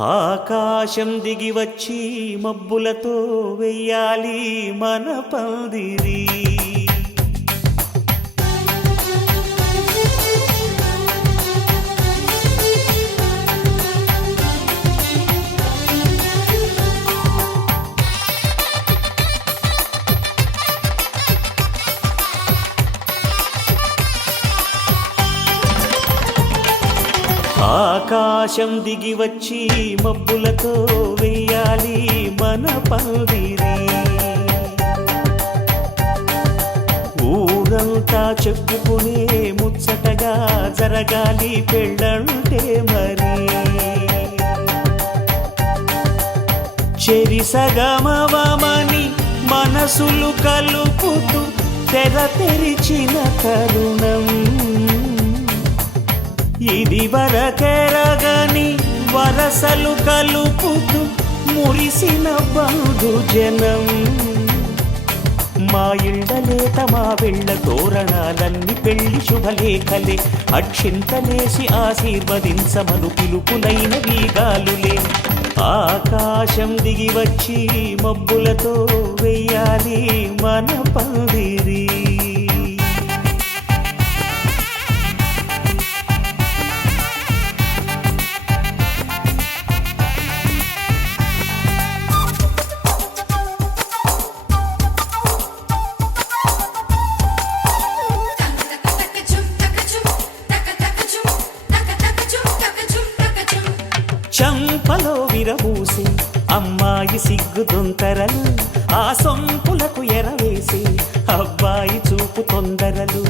ఆకాశం దిగి వచ్చి మబ్బులతో వెయ్యాలి మన పందిరి. ఆకాశం దిగి వచ్చి మబ్బులతో వెయ్యాలి మన పందిరి. ఊరంతా చెప్పుకునే ముచ్చటగా జరగాలి పెళ్ళంటే మరి. చెరిసగమవమని మనసులు కలుపుతూ తెర తెరిచిన తరుణం ఇది వరకెరగని వరసలు కలుపుతూ మురిసిన బంధుజనం. మా ఇళ్ళలేత మా వెళ్ళ తోరణాలన్నీ పెళ్లి శుభలేఖలే. అక్షింతలేసి ఆశీర్వదించమను పిలుపులైన వీగాలులే. ఆకాశం దిగి వచ్చి మబ్బులతో వెయ్యాలి మన పందిరి. చంపలో విరబూసి అమ్మాయి సిగ్గుదొంతరలు, ఆ సొంపులకు ఎరవేసి అబ్బాయి చూపు తొందరలు.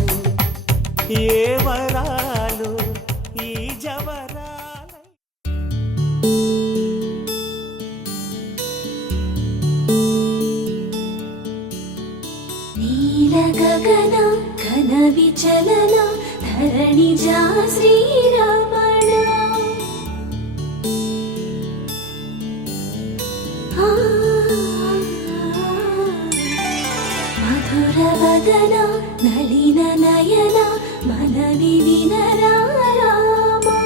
ఏ వరాలు ఈ జవరాల. నీల గగన ఘన విచలన ధరణిజా శ్రీరమణ. మధురవదన నళిన నయన మనవి వినరా రామా.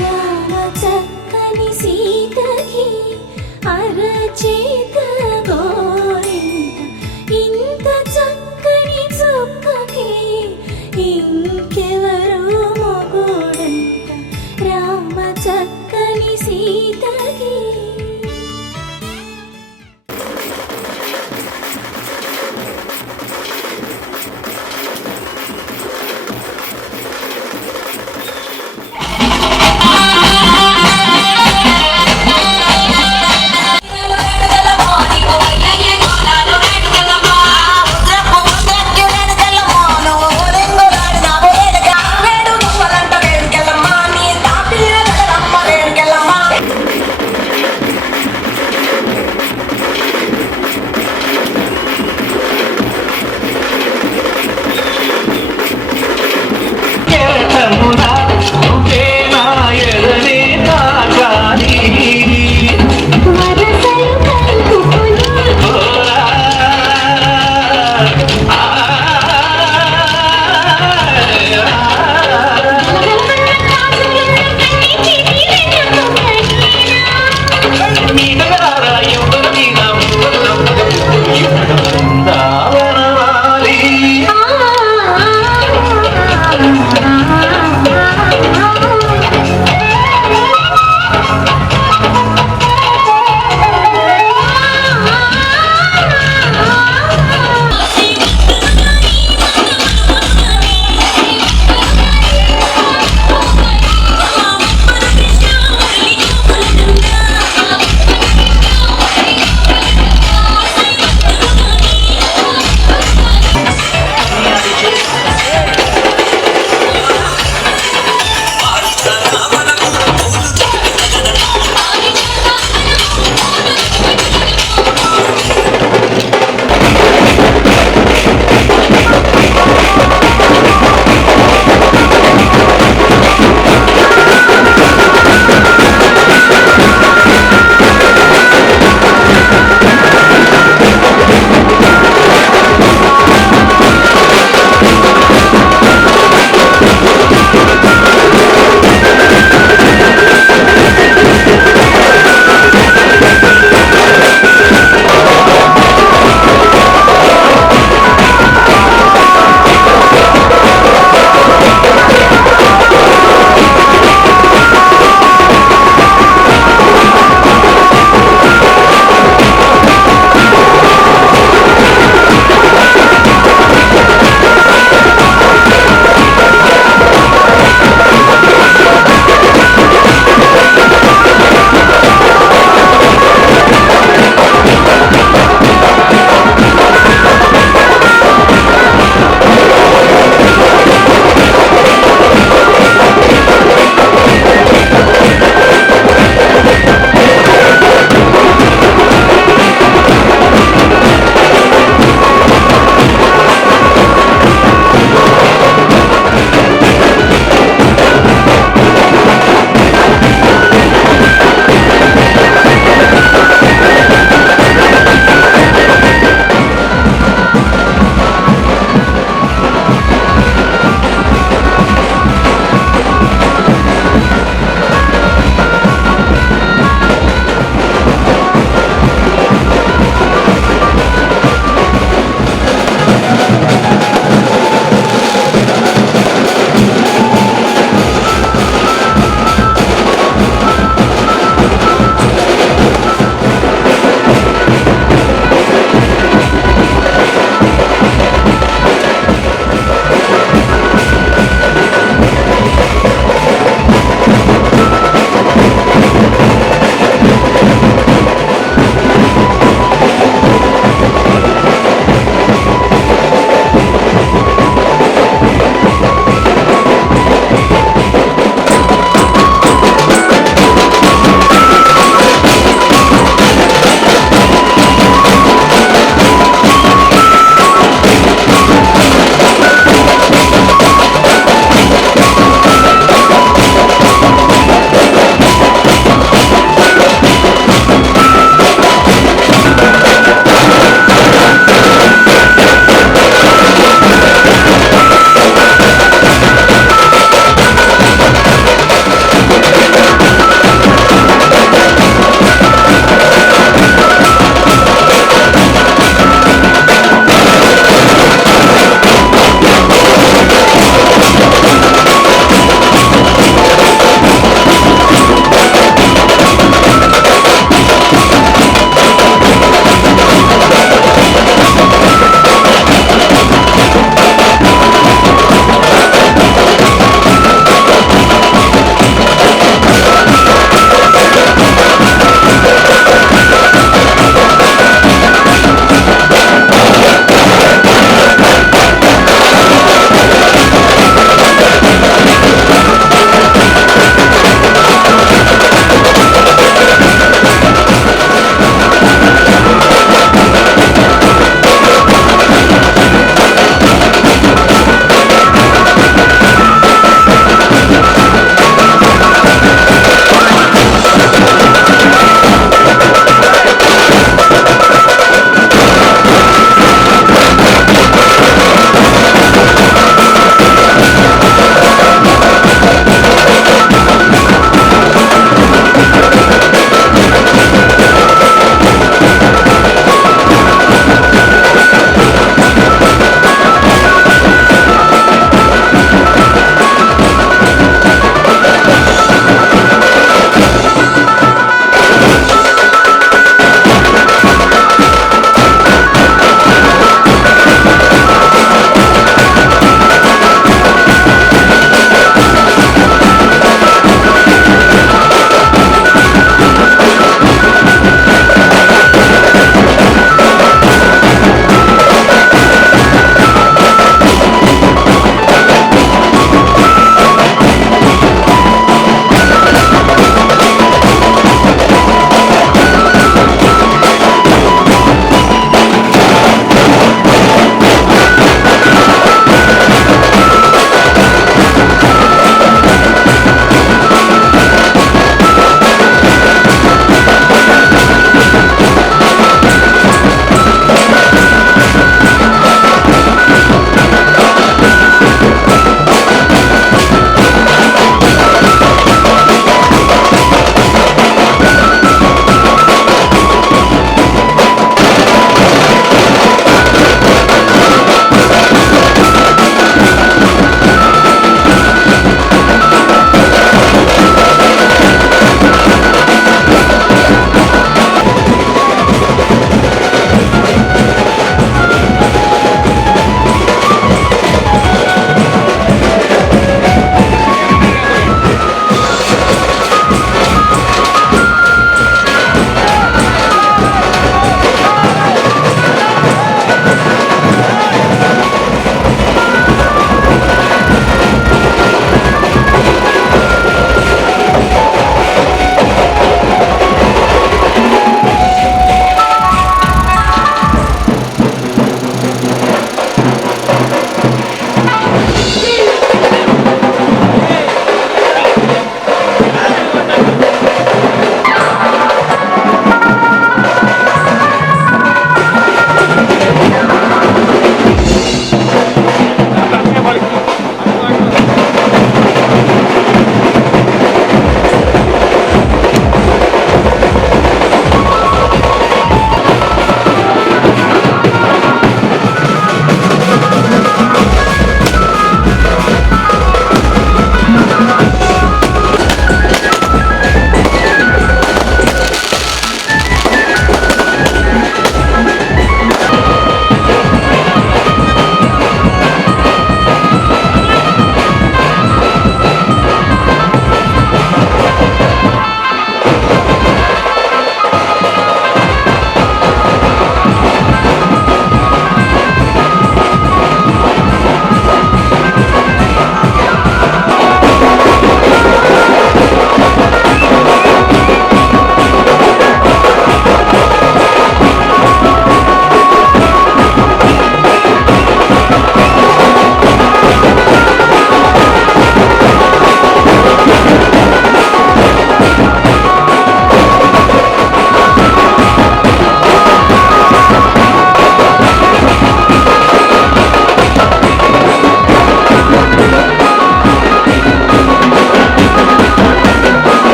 రామ చక్కని సీతకి అరచేత గోరింట, ఇంత చక్కని చుక్కకి ఇంకెవరు మొగుడంట. రామ చక్కని సీతకి.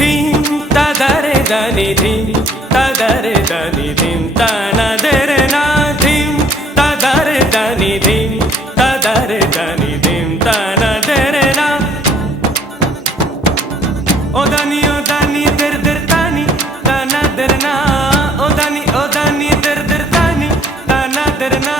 ధీం తదరే దని ధీం తదరే దని ధీం తనదరే నా ధీం తదరే దని ధీం తదరే దని ధీం తనదరే నా ఓ దని దర్ దర్ తాని తనదరే నా ఓ దని దర్ దర్ తాని తనదరే నా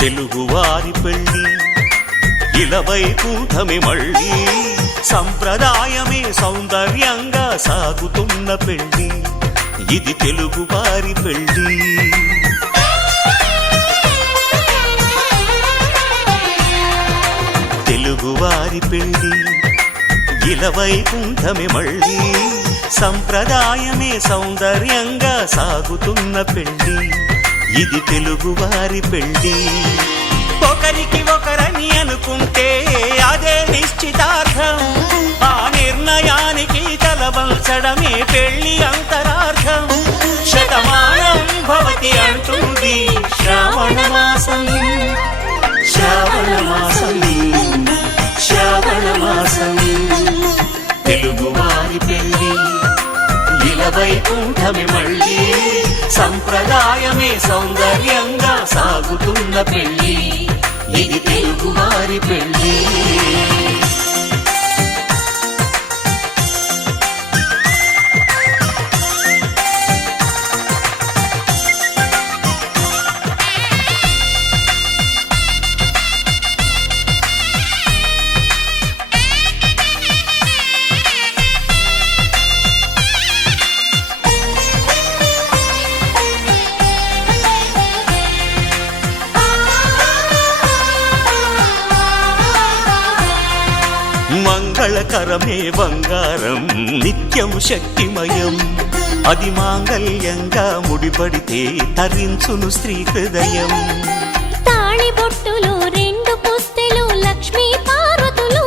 తెలుగువారి పెళ్ళి ఇలవైకుంఠమే మళ్ళీ సంప్రదాయమే సౌందర్యంగా సాగుతున్న పెళ్ళి ఇది తెలుగువారి పెళ్ళి తెలుగువారి పెళ్ళి ఇలవైకుంఠమే మళ్ళీ సంప్రదాయమే సౌందర్యంగా సాగుతున్న పెళ్ళి ఇది తెలుగువారి పెళ్ళి ఒకరికి ఒకరని అనుకుంటే అదే నిశ్చితార్థం ఆ నిర్ణయానికి తలవంచడమే పెళ్ళి అంతరార్థం శతమానం భవతి అంటుంది శ్రావణ మాసం శ్రావణ మాసం శ్రావణ మాసం తెలుగువారి పెళ్ళి ఇలవైకుంఠమే మళ్ళీ సంప్రదాయమే సౌందర్యంగా సాగుతున్న పెళ్ళి ఇది తెలుగువారి పెళ్ళి మంగళకరమే బంగారం నిత్యం శక్తిమయం అది మాంగళ్యంగా ముడిపడితే తరించును స్త్రీ హృదయం తాళి బొట్టులు రెండు పుస్తెలు లక్ష్మీ పార్వతులు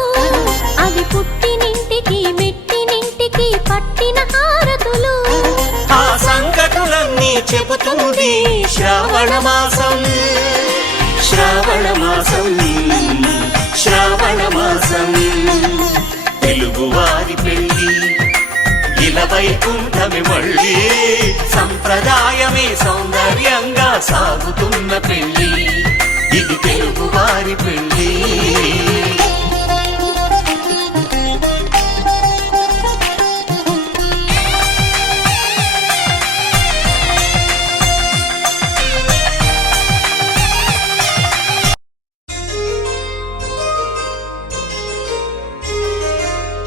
అవి పుట్టినింటికి మెట్టినింటికి పట్టిన హారతులు ఆ సంగతులన్నీ చెబుతుంది శ్రావణ మాసం శ్రావణ మాసం శ్రావణ మాసం తెలుగువారి పెళ్ళి ఇలవైకుంఠమే మళ్ళీ సంప్రదాయమే సౌందర్యంగా సాగుతున్న పెళ్ళి ఇది తెలుగువారి పెళ్ళి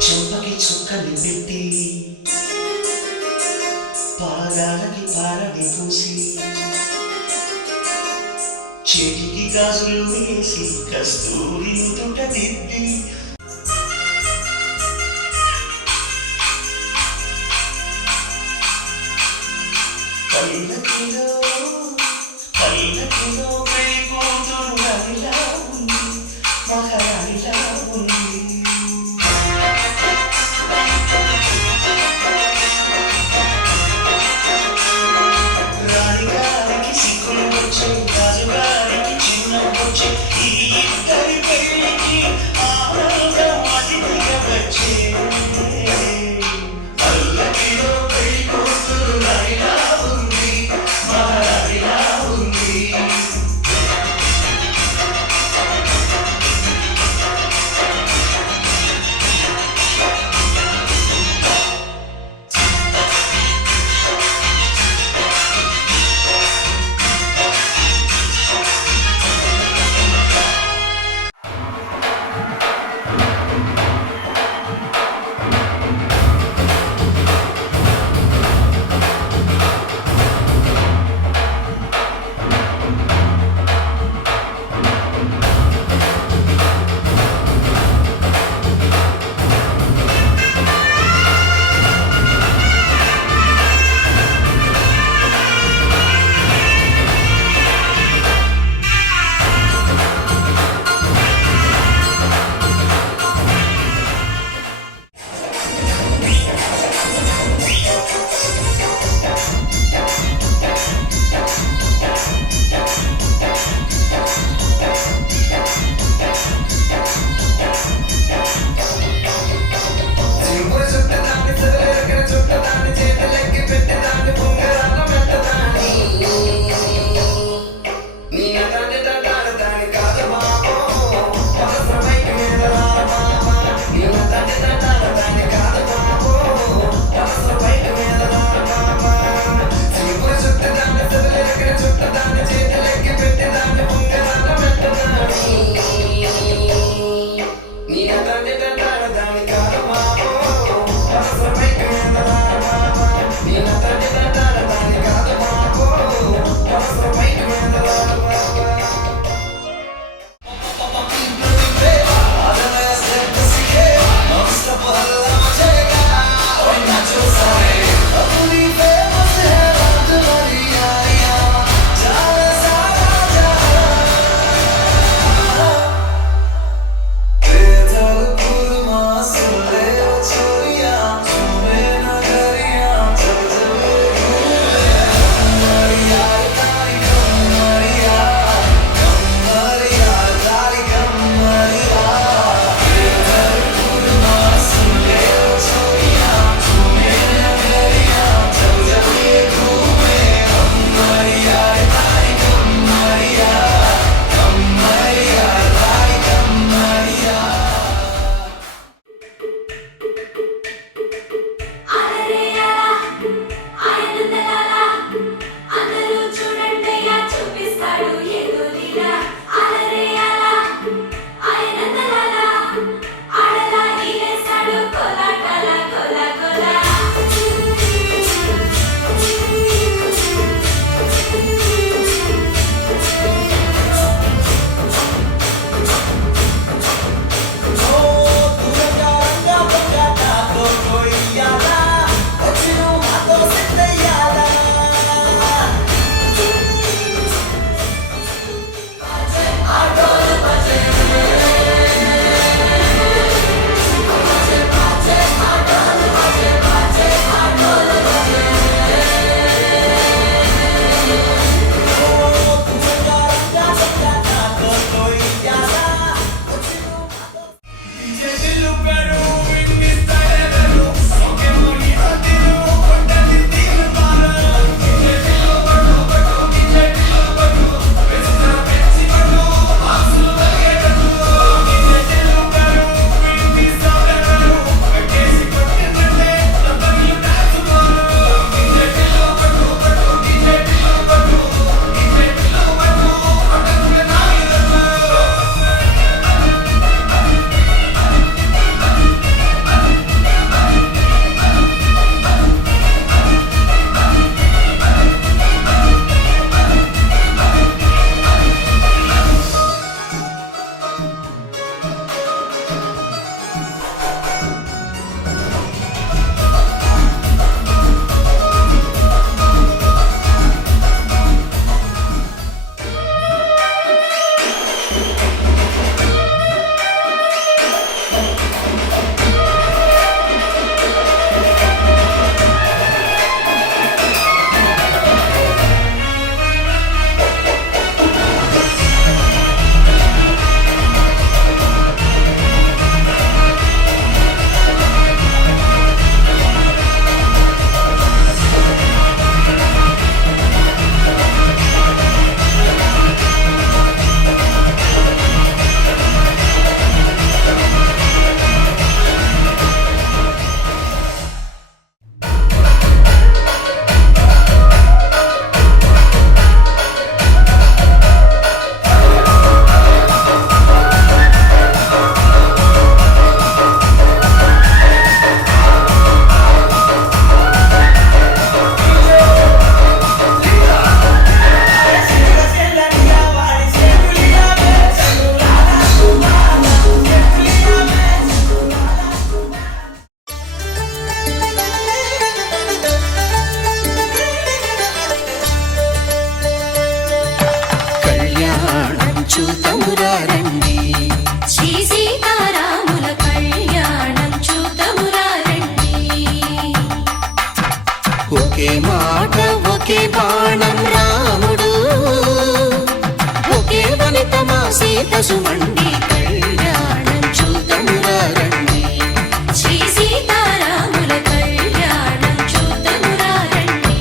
చెంపకి చుక్కని పెట్టి పాదాలకి పారని పూసి చేతికి గాజులు వేసి కస్తూరి తుట దిద్ది పల్లకిలో పెళ్లి కూతురు రాణిలా ఉంది మహారాణిలా ఉంది రాణిగారికి సిక్కులు వచ్చే రాజుగారికి చిన్నం వచ్చే ఈ ఇద్దరి పెళ్లికి ఆనందం అతిథిగా వచ్చే పల్లకిలో పెళ్లి కూతురు రాణిలా ఉంది మహారాణిలా ఉంది చూతమురా రండి. శ్రీ సీతారాముల కళ్యాణం చూతమురా రండి. ఒకే మాట ఒకే బాణం రాముడు, ఒకే వనిత మా సీత సుమండి కళ్యాణం చూతమురా రండి. శ్రీ సీతారాముల కళ్యాణం చూతమురా రండి.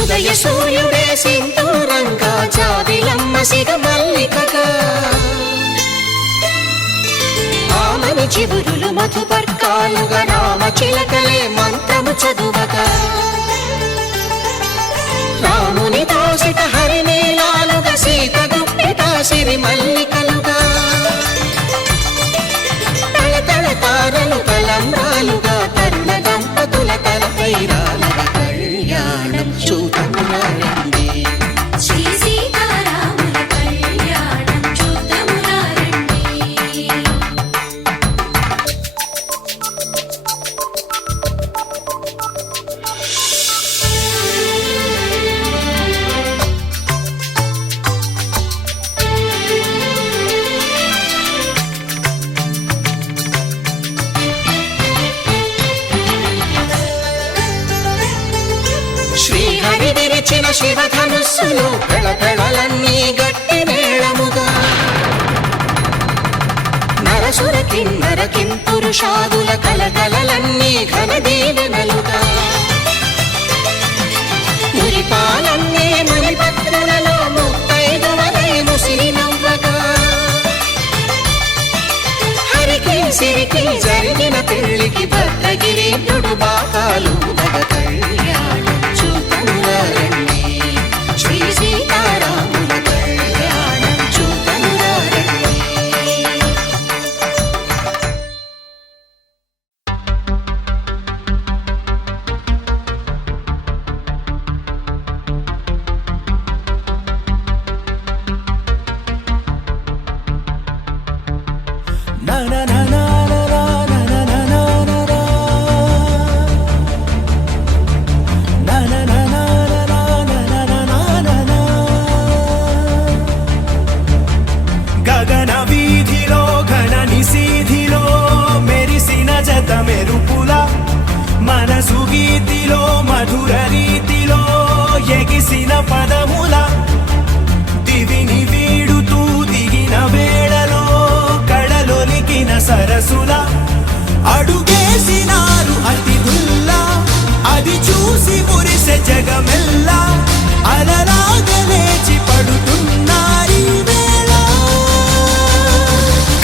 ఉదయ సూర్యుడే సింధూరంగా, జాబిలమ్మ సిగ మల్లికగా, ఆమని చివురులు మధుపర్కాలుగా, రామ చిలకలే మంత్రము చదువగా, రాముని దోసిట హరినీలాలుగా, సీత గుప్పిట సిరి మల్లికలుగా, తళతళ తారలు తలంబ్రాలుగా, తరుణ దంపతుల తలపైరాలుగా కళ్యాణం చూతమురా రండి. శ్రీ సీతారాముల కళ్యాణం చూతమురా రండి. శ్రీహరి విరిచిన శివధనుస్సులు పెళపెళలన్నీ గట్టి మేళముగా, నరసుర కిన్నర కింపురుషాదుల కలకలలన్నీ ఘన దీవెనలుగా, మురిపాలన్నీ మణిపత్రులలో ముత్తైదువలై ముసిరి నవ్వగా, హరికి సిరికి జరిగిన పెళ్లికి భద్రగిరీంద్రుడు బాకాలు మగ కళ్యాణం చూతమురా రండి. శ్రీ సీతారాముల కళ్యాణం చూతమురా రండి. na na na na na na na na na na na na na na గగన వీధిలో ఘన నిశీధిలో మెరిసిన జత మెరుపుల, మనసు గీతిలో మధుర రీతిలో ఎగిసిన పదముల, దివిని వీడుతూ దిగిన వేళలో కడలొలికిన సరసుల, అడుగేసినారు అతిథుల్లా, అది చూసి మురిసె జగమెల్లా, అలలాగ లేచి పడుతున్నారీ వేళ.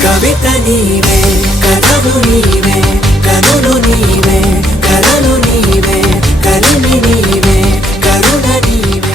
కవిత నీవే కథలు నీవే కనులు నీవే కలలు నీవే కలిమి నీవే కరుణ నీవే.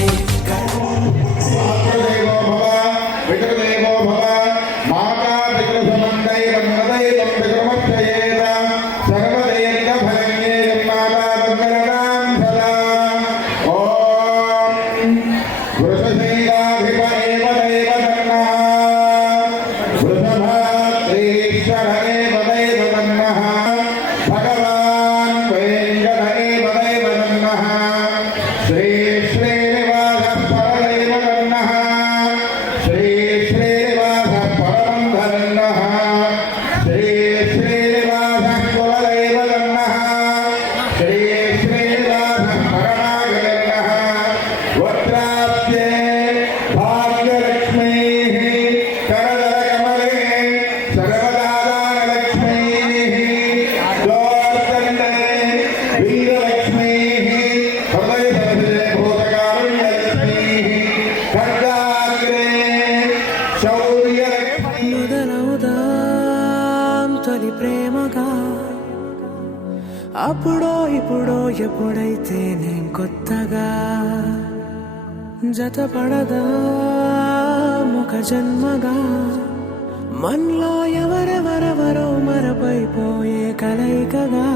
అప్పుడో ఇప్పుడో ఎప్పుడైతే నేను కొత్తగా కలగా జతపడదా ముఖ జన్మగా మనలో ఎవరెవరెవరో మరపైపోయే కలయికగా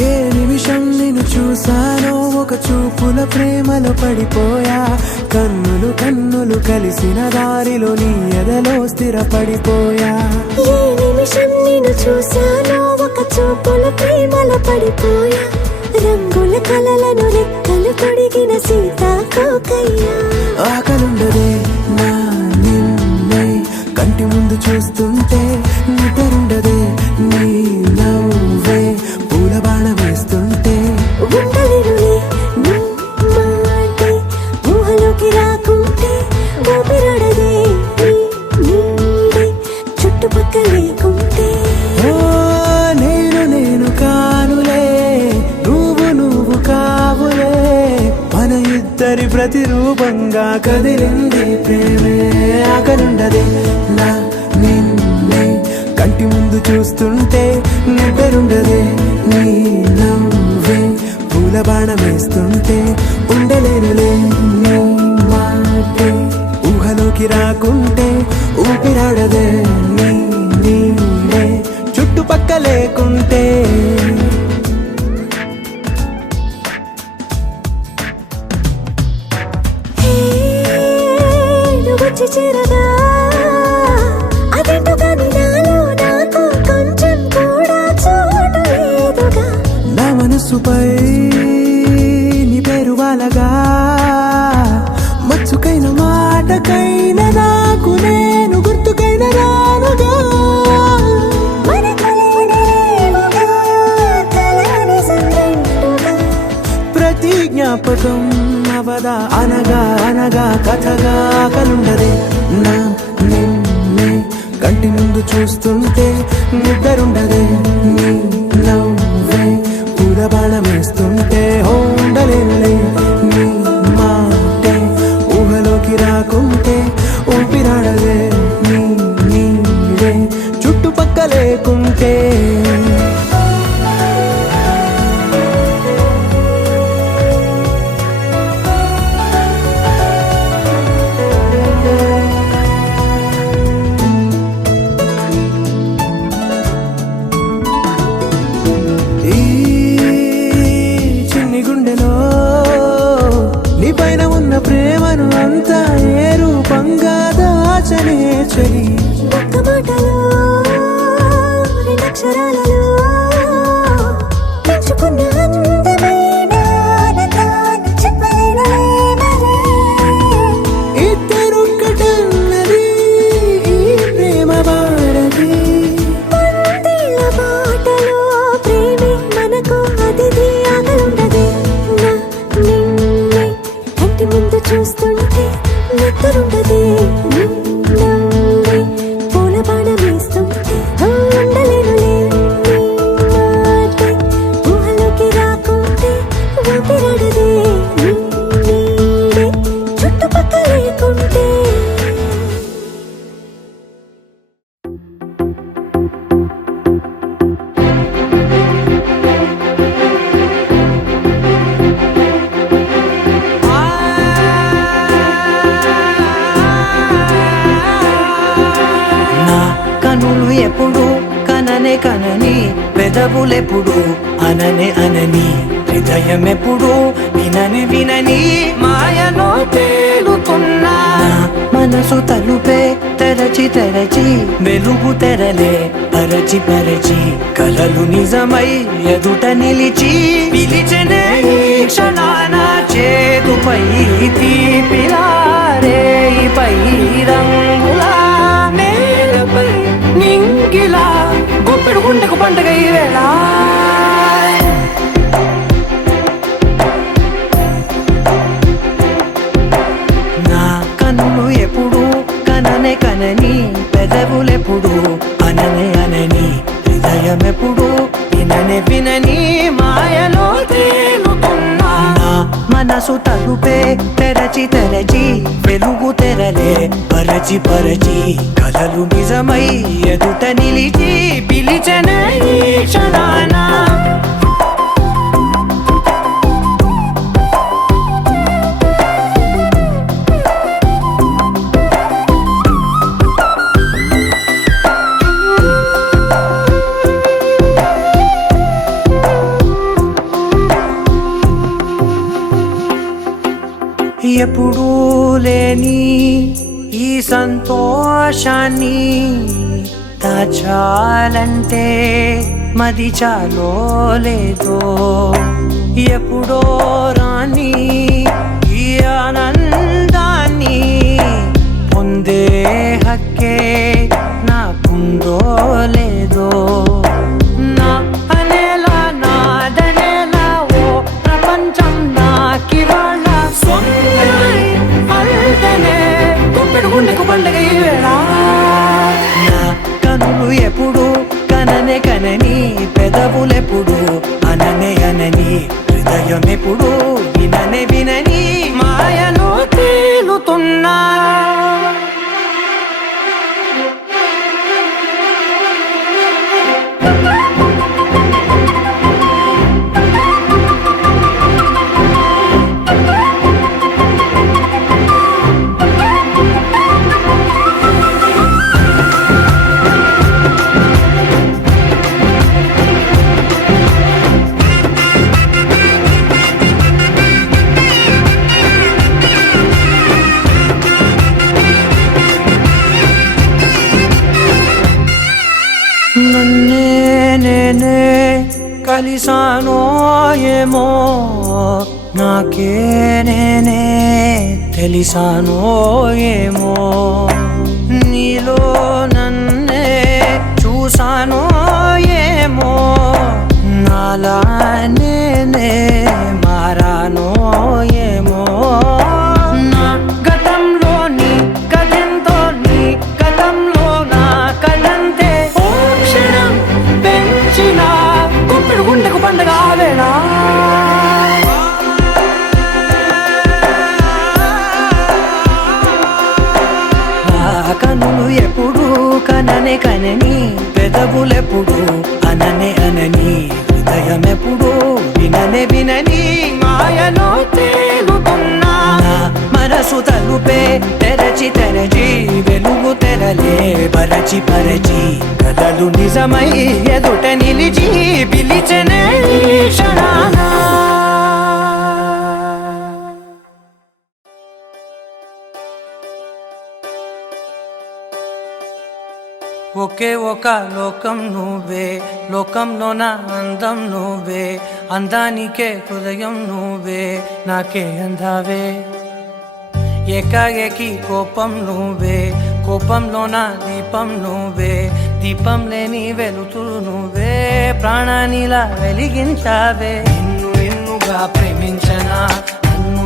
ఏ నిమిషం నిన్ను చూసానో ఒక చూపుల ప్రేమలో పడిపోయా కన్నులు కన్నులు కలిసిన దారిలో నీ ఎదలో స్థిరపడిపోయా ఏ నిమిషం నిన్ను చూశానో ఒక చూపుల ప్రేమలో పడిపోయా రంగుల కలలను రెక్కలు తొడిగిన సీతాకోకయ్యా ఆకలుండదే నా నిన్నే కంటి ముందు చూస్తుంటే నిద్రుండదే నీ నవ్వే పూల బాణ వేస్తుంటే ఉండలేనులే నీ మాటే ఊహలోకి రాకుంటే ఊపిరాడదే నీ నీడే చుట్టుపక్కల లేకుంటే ఓ నేను కానులే నువ్వు కావులే మన ఇద్దరి ప్రతిరూపంగా కదిలింది ప్రేమే ఆకలుండదే నా నిన్నే కంటి ముందు చూస్తుంటే నిద్రుండదే నీ నవ్వే పూల బాణ వేస్తుంటే ఉండలేనులే నీ మాటే ఊహలోకి రాకుంటే ఊపిరాడదే నీ నీడే చుట్టుపక్క లేకుంటే వచ్చి చేరగా అదేంటో కానీ నాలో నాకు కొంచెం కూడా చోటు లేదుగా నా మనసుపై నీ పేరు వాలగా మచ్చుకైన మాటకైన నాకు నేను గుర్తుకైన రానుగా మనకులేనివేమోగా, కలని సంగంటుగా. ప్రతి జ్ఞాపకం అవదా అనగా అనగా కథగా కలుండదే నా నిన్నే కంటి ముందు చూస్తుంటే నిద్రుండదే నీ నవ్వే పూల బాణ వేస్తుంటే ఉండలేనులే నీ మాటే ఊహలోకి రాకుంటే ఊపిరాడదే నీ నీడే చుట్టుపక్క లేకుంటే ఈ చిన్ని గుండెలో నీ పైన ఉన్న ప్రేమను అంతా ఏ రూపంగా దాచనే చలి ఒక్క మాటలో రెండక్షరాలలో పెంచుకున్న అందమైన ఆనందాన్ని చెప్పలేనులే మరి. ఇద్దరొక్కటన్నది ఈ ప్రేమ భారతి వందేళ్ల బాటలో ప్రేమే మనకు అతిథి ఆగలుండదే నా నిన్నే కంటి ముందు చూస్తుంటే నిద్రుండదే నీ నవ్వే పూల బాణ వేస్తుంటే ఉండలేనులే నీ మాటే ఊహలోకి రాకుంటే ఊపిరాడదే నీ నీడే చుట్టుపక్కల లేకుంటే నా కనులు ఎప్పుడు కననే కనని పెదవులెప్పుడు అననే అనని హృదయం ఎప్పుడు వినని వినని మాయలో తేలుతున్నా నా మనసు తలుపే తెరచి తెరచి వెలుగు తెరలే పరచి పరచి కలలు నిజమై ఎదుట నిలిచి పిలిచెనే ఈ క్షణాన చేతుపై తీపిలారే పై రంగులా నేలపై నింగిలా గుప్పెడు గుండెకు పండుగ ఈ వేళ నా కన్నులు ఎప్పుడు కననే కనని పెదవులెప్పుడు అననే హృదయమెప్పుడు వినని మాయలో తేలుతున్నా నా మనసు తలుపే తెరచి వెలుగు తెరలే పరచి కలలు నిజమై ఎదుట నిలిచి పిలిచనే ఈ క్షణాన ఎప్పుడూ లేని ఈ సంతోషాన్ని దాచాలంటే మది చాలో లేదో ఎప్పుడో రాని ఈ ఆనందాన్ని పొందే హక్కే నాకుందో లేదో నా అనేలా నాదనేలా ఓ ప్రపంచం నాకివాళ గుండెకు పండగ ఈ వేళ నా కనులు ఎప్పుడు కనని పెదవులెప్పుడు అనని హృదయం ఎప్పుడు వినని మాయలో తేలుతున్నా నేనే కలిసానో ఏమో నాకే నేనే తెలిసానో ఏమో నీలో నన్నే చూసానో ఏమో నాలా నేనే మారానో ఏమో నా గతంలోని కథంతో నీ గతంలో నా కథంతే గుండెకు పండగ వేళ కనులు ఎప్పుడు కనని పెదవులెప్పుడు అనని హృదయం ఎప్పుడు వినని మాయలో తేలుతున్నా నా మనసు తలుపే తెరచి వెలుగు తెరలే పరచి కలలు నిజమై ఎదుట నిలిచి పిలిచనే ఈ క్షణాన ఒకే ఒక లోకం నువ్వే లోకంలో నా అందం నువ్వే అందానికే హృదయం నువ్వే నాకే అందావే ఏకాఏకి కోపం నువ్వే కోపంలో నా దీపం నువ్వే దీపం లేని వెలుతురు నువ్వే ప్రాణానిలా వెలిగించావే నిన్నుగా ప్రేమించనా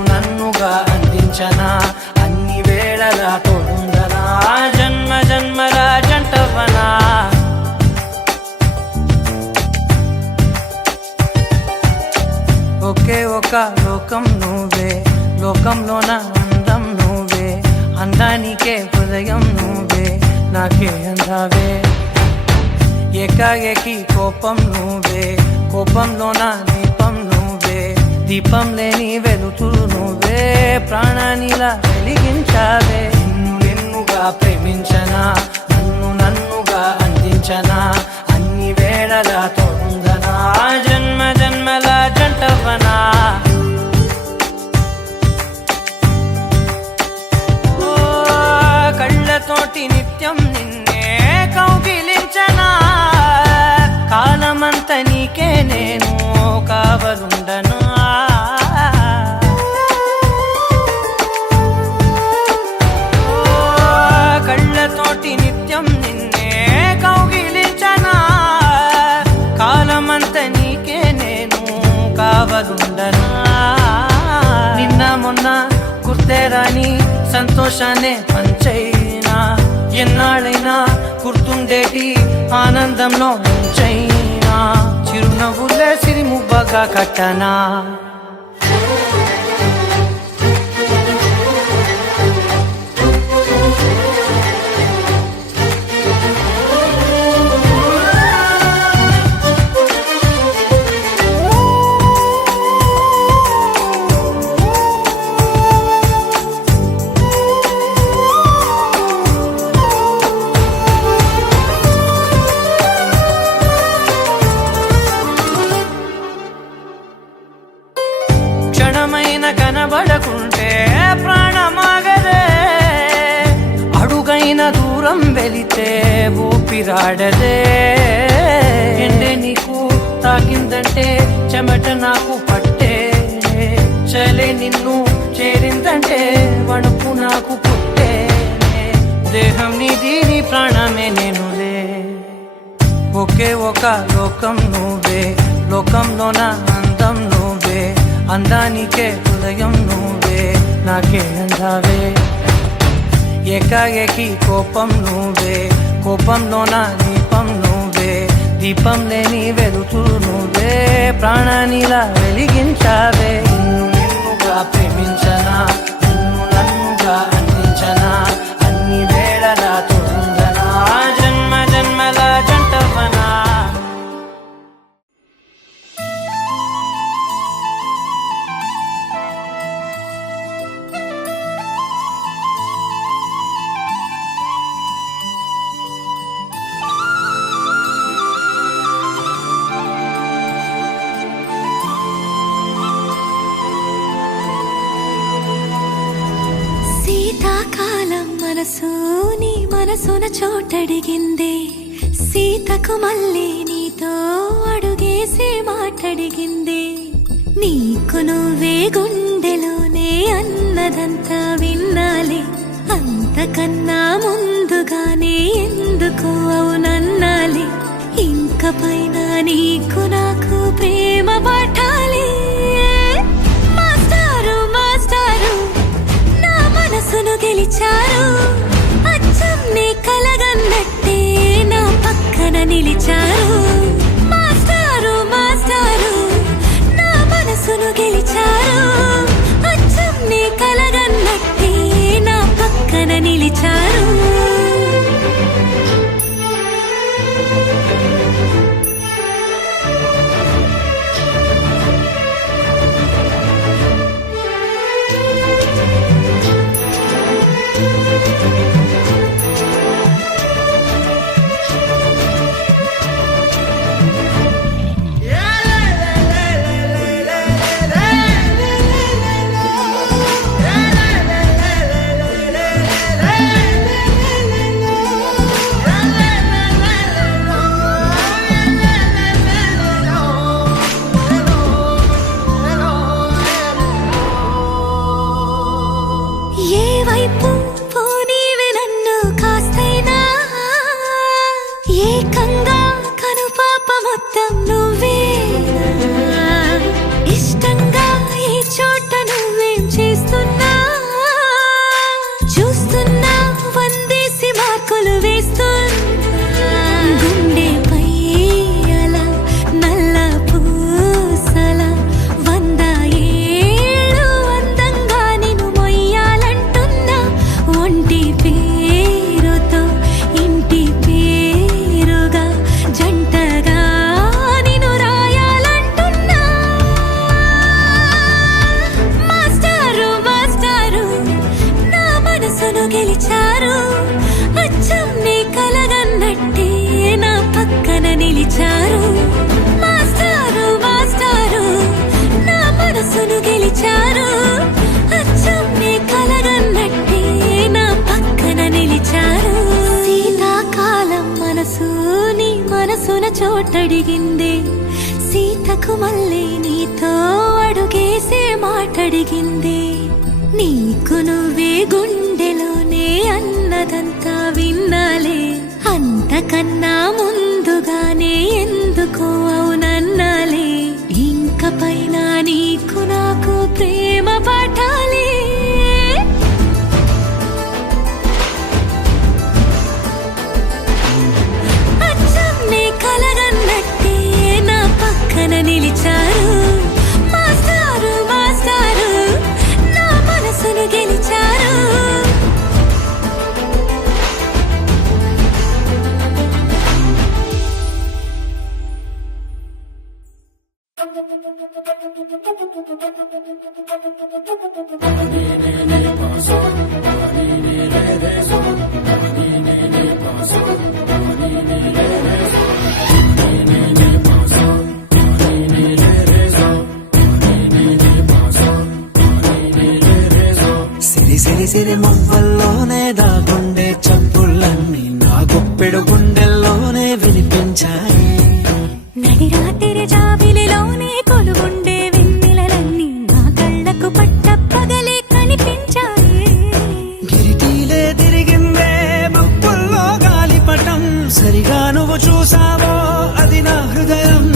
నన్నుగా అందించనా అన్ని వేళలా తోడుందనా జన్మల జంటవనా ఒకే ఒక లోకం నువ్వే లోకంలో నా అందం నువ్వే అందానికే హృదయం నువ్వే నాకే అందావే ఏకాఏకి కోపం నువ్వే కోపంలో నా దీపం నువ్వే దీపం లేని వెలుతురు నువ్వే ప్రాణానిలా వెలిగించావే నిన్నుగా ప్రేమించనా నన్నుగా అందించనా అన్ని వేళలా తోడుందనా జన్మల జంటవనా కళ్ళతోటి నిత్యం నిన్నే కౌగిలించనా కాలమంత నీకే నేను కావలుండనా కళ్ళతోటి నిత్యం నిన్నే కౌగిలించనా కాలమంత నీకే నేను కావలుండనా నిన్న మొన్న గుర్తేరాని సంతోషాన్ని పంచైనా ఎన్నాళ్ళైనా గుర్తుండేటి ఆనందంలో ఉంచైనా నవ్వులే సిరిముబ్బగా కట్టనా క్షణమైన కనబడకుంటే ప్రాణమాగదే అడుగైన దూరం వెళితే ఊపిరాడదే ఎండే నీకు తాకిందంటే చెమట నాకు పట్టే చలే నిన్ను చేరిందంటే వణుకు నాకు పుట్టే దేహం నీది నీ ప్రాణమే నేనులే ఒకే ఒక లోకం నువ్వే లోకంలోన అందం నువ్వే అందానికే హృదయం నువ్వే నాకే అందావే ఏకాఏకి కోపం నువ్వే కోపంలోన దీపం నువ్వే దీపం లేని వెలుతురు నువ్వే ప్రాణానిలా వెలిగించావే నిన్నుగా ప్రేమించనా నిన్ను నన్నుగా అందించనా అన్ని వేళలా తోందనా జన్మ జన్మల జంటవనా శీతాకాలం మనసు నీ మనసున చోటడిగిందే సీతకు మళ్ళీ నీతో అడుగేసి మాటడిగిందే నీకు నువ్వే గుండెలోనే అన్నదంతా విన్నాలే అంతకన్నా ముందుగానే ఎందుకు అవునన్నాలే ఇంక పైన నీకు నాకు ప్రేమ పట్టాలి మాస్టారు మాస్టారు నా మనసును గెలిచారు అచ్చం నీ కలగన్నట్టే నా పక్కన నిలిచారు మాస్టారు మాస్టారు నా మనసును గెలిచారు అచ్చం నీ కలగన్నట్టే నా పక్కన నిలిచారు ఏ వైపు పోనీవి నన్ను కాస్తైనా ఏకంగా కనుపాప మొత్తం నువ్వే ఇష్టంగా ఈ చోట నువ్వేం చేస్తున్నా చూస్తున్నా వందేసి మార్కులు వేస్తున్నా గుండెపై అలా నల్ల పూసల 100 ఏళ్ళు అందంగా నిన్ను మొయ్యాలంటున్నా ఒంటి పేరుతో ఇంటి పేరుగా జంటగా నిన్ను రాయాలంటున్నా మాస్టారు మాస్టారు నా మనసును గెలిచారు అచ్చం నీ కలగన్నట్టే నా పక్కన నిలిచారు మాస్టారు మాస్టారు నా మనసును గెలిచారు అచ్చం నీ కలగన్నట్టే నా పక్కన నిలిచారు శీతాకాలం మనసు నీ మనసున చోటడిగిందే సీతకు మళ్ళీ నీతో అడుగేసే మాటడిగిందే నీకు నువ్వే గుండెలోనే అన్నదంతా విన్నాలే అంతకన్నా ముందుగానే ఎందుకు అవునన్నాలే ఇంక పైన నీకు నాకు ప్రేమ పట్టాలి అచ్చం నీ కలగన్నట్టే నా పక్కన సిరి సిరి సిరి మువ్వల్లోనే దాగుండే చప్పుళ్ళన్నీ నా గుప్పెడు గుండెల్లోనే వినిపించాయి. నడి రాత్రి జాబిలిలోనే కొలుగుండే వెన్నెలలన్నీ నా కళ్ళకు పట్ట పగలే కనిపించాయి. గిరిటీలే తిరిగిందే మబ్బుల్లో గాలిపటం, సరిగా నువ్వు చూసావో అది నా హృదయం.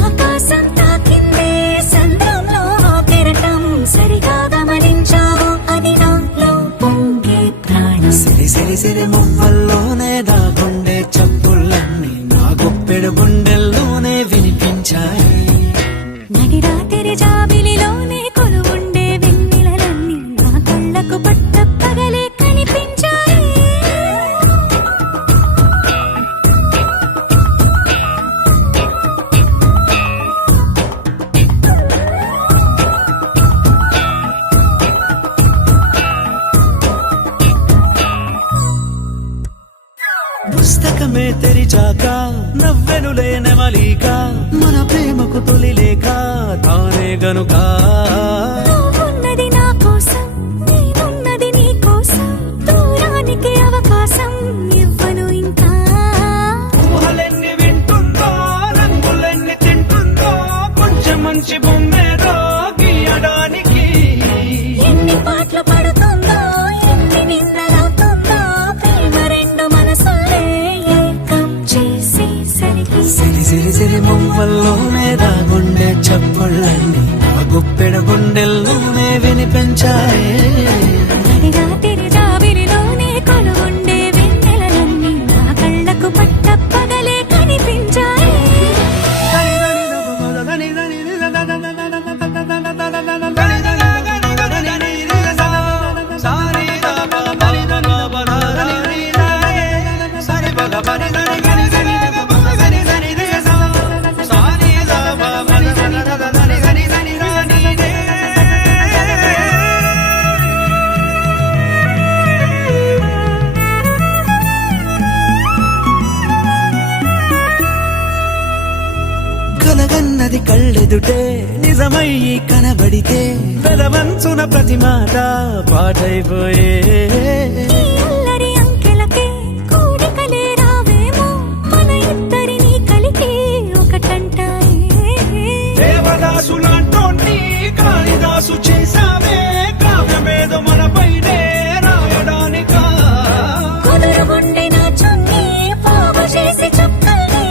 ఆకాశం తాకిందే సంద్రంలో కెరటం, సరిగా గమనించావు అది నాలో పొంగే ప్రాణం. సిరి సిరి సిరి మువ్వల్లోనే దాగుండే చప్పుళ్ళన్నీ నా గుప్పెడు గుండెల్లోనే వినిపించాయి. నడి రాత్రి జాబిలిలోనే కొలువుండే వెన్నెలలన్నీ నా కళ్ళకు పట్ట పగలే కనిపించాయి. పుస్తకమే తెరిచాక నవ్వెనులే నెమలిక, మన ప్రేమకు తొలి లేఖ తానే గనుక. నువ్వున్నది నా కోసం, నేనున్నది నీ కోసం, దూరానికి అవకాశం ఇవ్వను ఇంకా. ఊహలెన్ని వింటుందో, రంగులెన్ని తింటుందో, కొంచెం మంచి బొమ్మేదో గీయడానికి. ఎన్ని పాటలు పడుతుందో, ఎన్ని నిందలవుతుందో, ప్రేమ రెండు మనసులే ఏకం చేసేసరికి. సిరి సిరి సిరి మువ్వల్లోనే దాగుండే చప్పుళ్ళన్నీ నా గుప్పెడు గుండెల్లోనే వినిపించాయి. నడి రాత్రి జాబిలిలోనే కొలువుండే వెన్నెలలన్నీ నా కళ్ళకు పట్ట పగలే కనిపించాయి. కలగన్నది కళ్ళెదుటే నిజమయ్యి కనబడితే, పెదవంచున ప్రతి మాట పాటైపోయే. ఈ అల్లరి అంకెలకే కూడికలే రావేమో, మన ఇద్దరిని కలిపి ఒకటంటాయే. దేవదాసులాంటోని కాళిదాసు చేశావే, కావ్యమేదో మనపైనే రాయడానికా. కుదురుగుండె నా చున్నీ పోగు చేసి చుక్కల్ని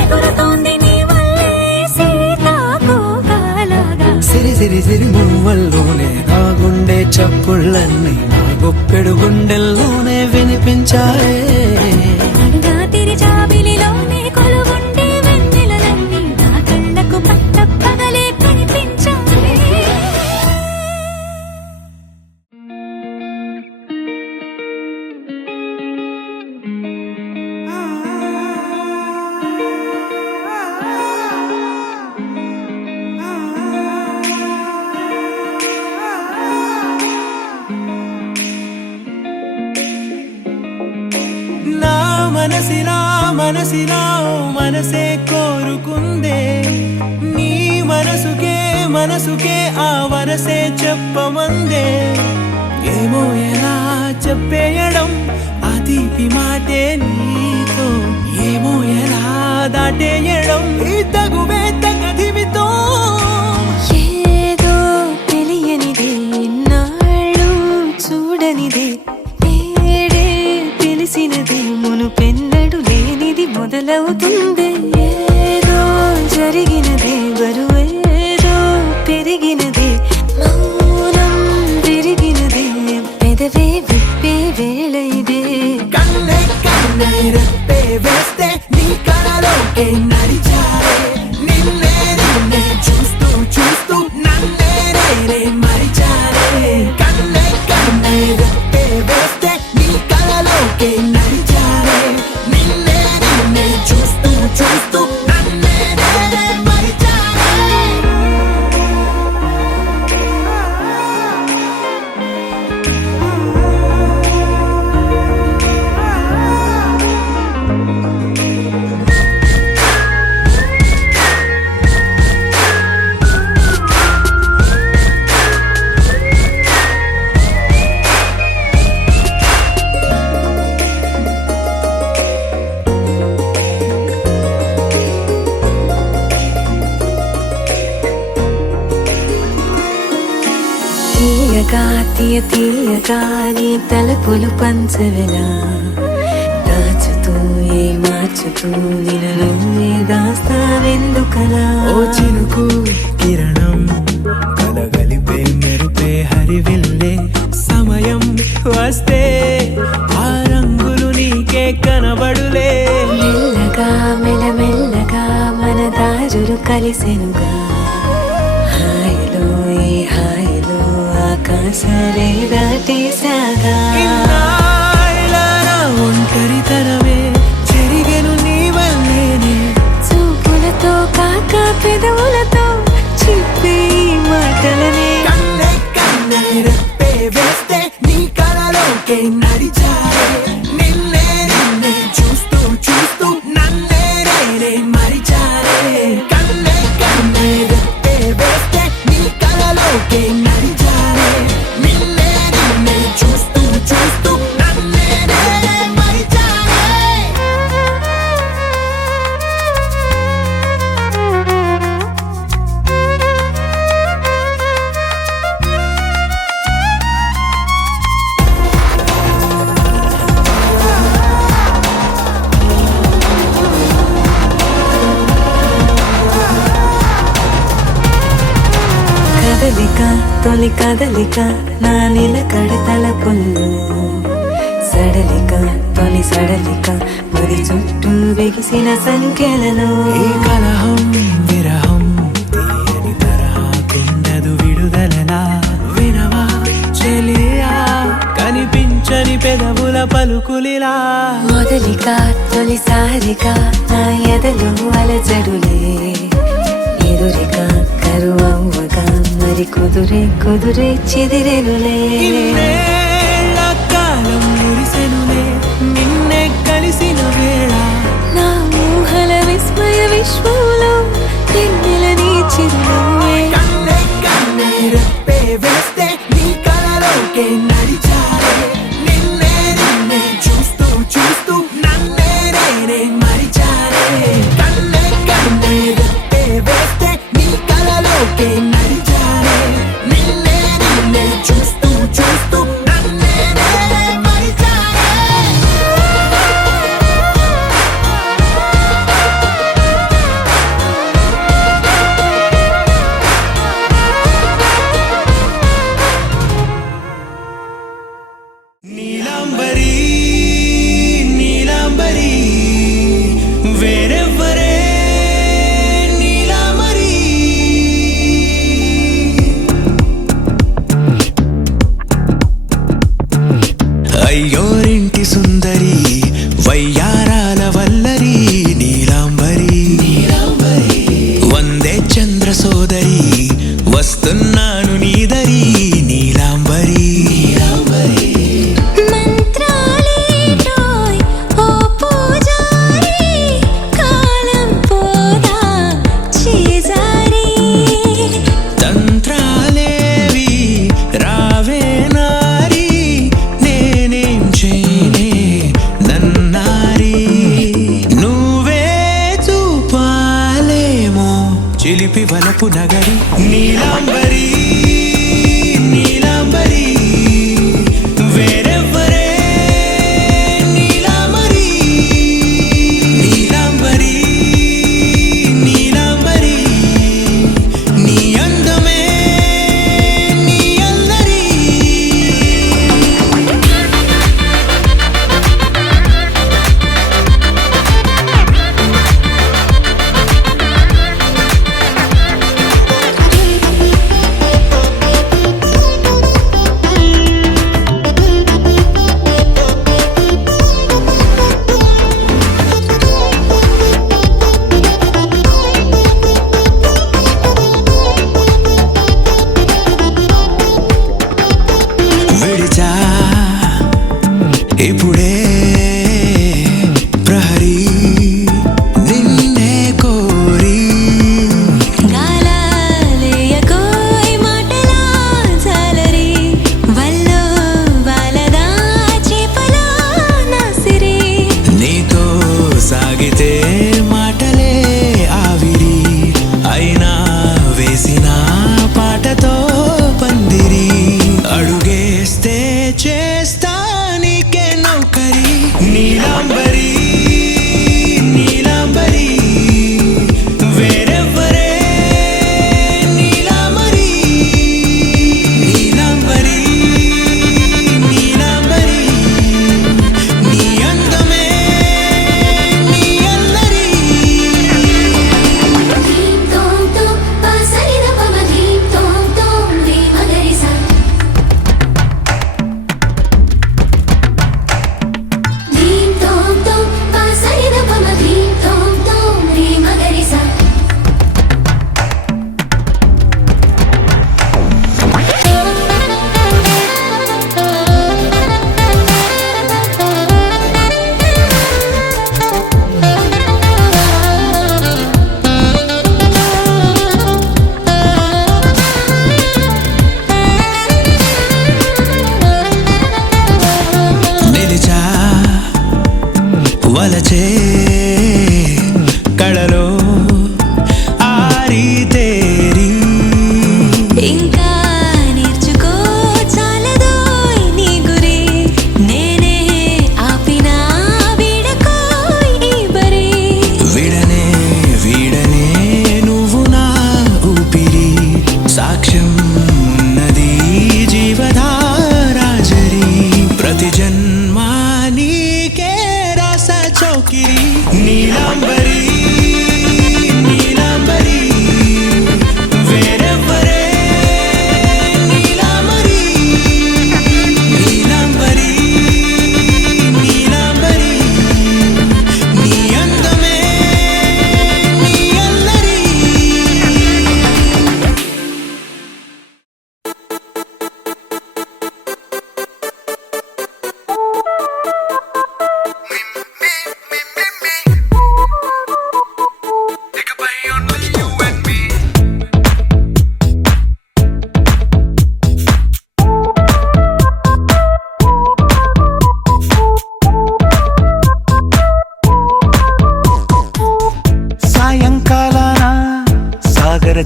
ఎగురుతోంది నీ వల్లే సీతాకోకలాగా. సిరి సిరి సిరి మువ్వల్లోనే దాగుండే చప్పుళ్ళన్నీ నా గుప్పెడు గుండెల్లోనే వినిపించాయే. నడి రాత్రి జాబిలిలోనే కొలువుండే వెన్నెలలన్నీ నా కళ్ళకు పట్ట పగలే కనిపించాయి. నా మనసిలా మనసిలా ఓ మనసే కోరుకుందే, నీ మనసుకే మనసుకే ఆ వరసే చెప్పమందే. ఏమో ఎలా చెప్పేయడం ఆ తీపి మాటే నీతో, ఏమో ఎలా దాటేయడం ఈ తగువే తగదివితో. ఏదో తెలియనిదే, నాళ్ళు చూడనిదే, ఏడే తెలిసినదే, మునుపెన్నడు లేనిది మొదలవుతుంది. ఏదో జరిగినదే, బరువేదో పెరిగినదే, మౌనం విరిగినదే, పెదవే విప్పే వేళ ఇదే. కన్నే కన్నే రెప్పే వేస్తే నీ కలలోకే నడిచారే, నిన్నే నిన్నే చూస్తూ చూస్తూ నన్నే నేనే మరిచారే. కన్నే కన్నే రెప్పే వేస్తే నీ కలలోకే నడిచారే, నిన్నే నిన్నే చూస్తూ చూస్తూ నన్నే నేనే మరిచారే. తీయ తీయగా నీ తలపులు పంచవెలా దాచుతూ ఏ మార్చుతూ నిన్ను నువ్వే దాస్తావెందుకలా ఓ చినుకు కిరణం కలగలిపే మెరుపే హరివిల్లే సమయం వస్తే ఆ రంగులు నీకే కనబడులే మెల్లగా మెల్లమెల్లగా మన దారులు కలిసెనుగా హాయిలో ఈ హాయిలో ఆకాశాలే దాటేసాగా ఇన్నాళ్ళ నా ఒంటరితనమే చెరిగెను నీ వల్లేనే చూపులతో కాక పెదవులతో చెప్పే ఈ మాటలనే కన్నే కన్నే రెప్పే వేస్తే నీ కలలోకే నడిచారే నిన్నే నిన్నే చూస్తూ చూస్తూ నన్నే నేనే మరిచారే కన్నే కన్నే రెప్పే వేస్తే నీ కలలోకే నడిచారే నిన్నే నిన్నే చూస్తూ చూస్తూ నన్నే నేనే మరిచారే కదలిక తొలి కదలిక నా నిలకడ తలపుల్లో సడలిక తొలి సడలిక మరి చుట్టూ బిగిసిన సంఖ్యలలో ఈ కలహం విరహం తీయని తరహాకుండదు విడుదలలా వినవా చెలియా కనిపించని పెదవుల పలుకులిలా మొదలిక తొలిసారిక నా ఎదలు అలజడులే ఎదురిక కరువవ్వగా మరి కుదురే కుదురే చెదిరెనులే ఇన్నేళ్ల కాలం మురిసెనులే నిన్నే కలిసిన వేళ నా ఊహల విస్మయ విశ్వంలో వెన్నెల నీ చిరునవ్వే కన్నే కన్నే రెప్పే వేస్తే నీ కలలోకే నడిచారే నిన్నే నిన్నే చూస్తూ చూస్తూ నన్నే నేనే మరిచారే కన్నే కన్నే రెప్పే వేస్తే నీ కలలోకే నడిచారే నిన్నే నిన్నే చూస్తూ చూస్తూ నన్నే నేనే మరిచారే నీలాంబరి నీలాంబరి వేరెవ్వరే నీలాంబరి అయ్యోరింటి సుందరి వయ్యారాల వల్లరి నీలాంబరి వందే చంద్ర సోదరి వస్తున్నాను నీదరి నీలాంబరి మంత్రాలేటోయ్ ఓ పూజారి కాలం పోదా చేజారి తంత్రాలేవి రావే నారి నేనేం చేయనే నన్నారి నువ్వే చూపాలేమో చిలిపి వలపు నగరి నీలాంబరి నీలాంబరి వేరెవ్వరే నీలాంబరి నీలాంబరి నీలాంబరి నీ అందమే నీ అల్లరి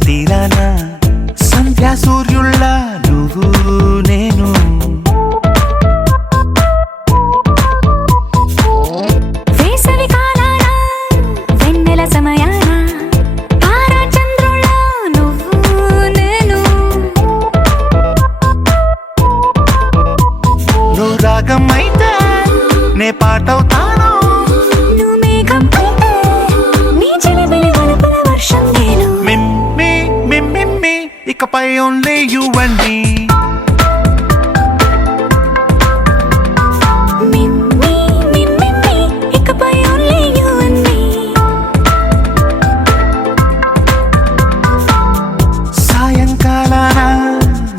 తీరాన సంధ్యా సూర్యుళ్ళ నువ్వు నేను వేసవి కాలాన వెన్నెల సమయాన తారా చంద్రుల నువ్వు నేను నువ్వు రాగం అయితే నే పాటవుతాను నువ్వు మేఘం అయితే నీ చిలిపిలి వలపుల వర్షం నేను మిమ్మి మిమ్మి ఇకపై ఓన్లీ యు అండ్ మీ మిమ్మి మిమ్మి ఇకపై ఓన్లీ యు అండ్ మీ సాయంకాలాన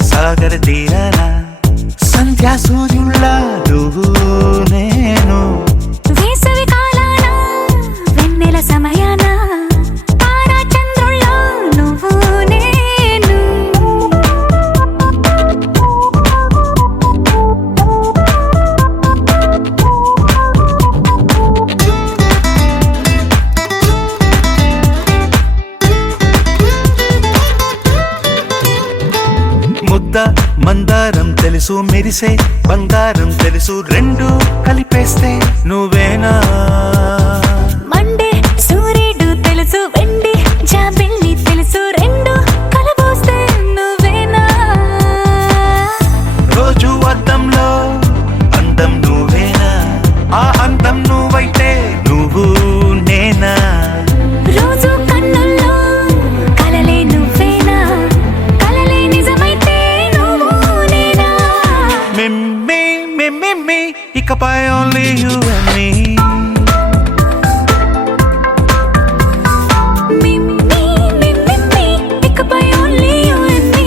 సాగర తీరాన సంధ్యా సూర్యుళ్ళ నువ్వు నేను వేసవి కాలాన వెన్నెల సమయాన తారా చంద్రుల నువ్వు నేను ముద్ద మందారం తెలుసు మెరిసే బంగారం తెలుసు రెండు కలిపేస్తే నువ్వేనా మండే సూర్యుడు తెలుసు వెండి జాబిల్లి తెలుసు రెండు కలబోస్తే నువ్వేనా రోజు అద్దంలో అందం నువ్వేనా ఆ అందం నువ్వైతే నువ్వు నేనా రోజు కన్నుల్లో కలలే నువ్వేనా కలలే నిజమైతే నువ్వు నేనా మిమ్మి మిమ్మి ఇకపై ఓన్లీ యు అండ్ మీ మిమ్మి మిమ్మి ఇకపై ఓన్లీ యు అండ్ మీ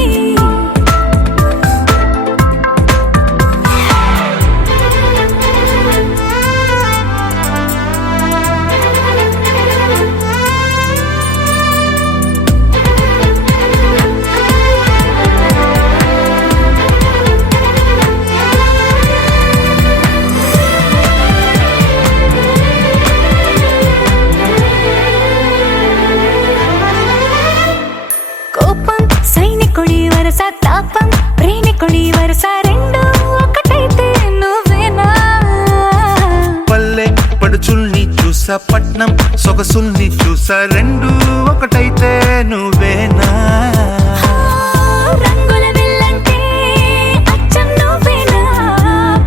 కోపం సైనికుడి వరస తాపం ప్రేమికుడి వరస రెండు ఒకటైతే నువ్వేనా పల్లె పడుచుల్ని చూసా పట్నం సొగసుల్ని చూసా రెండు ఒకటైతే నువ్వేనా రంగుల వెల్లంటే అచ్చం నువ్వేనా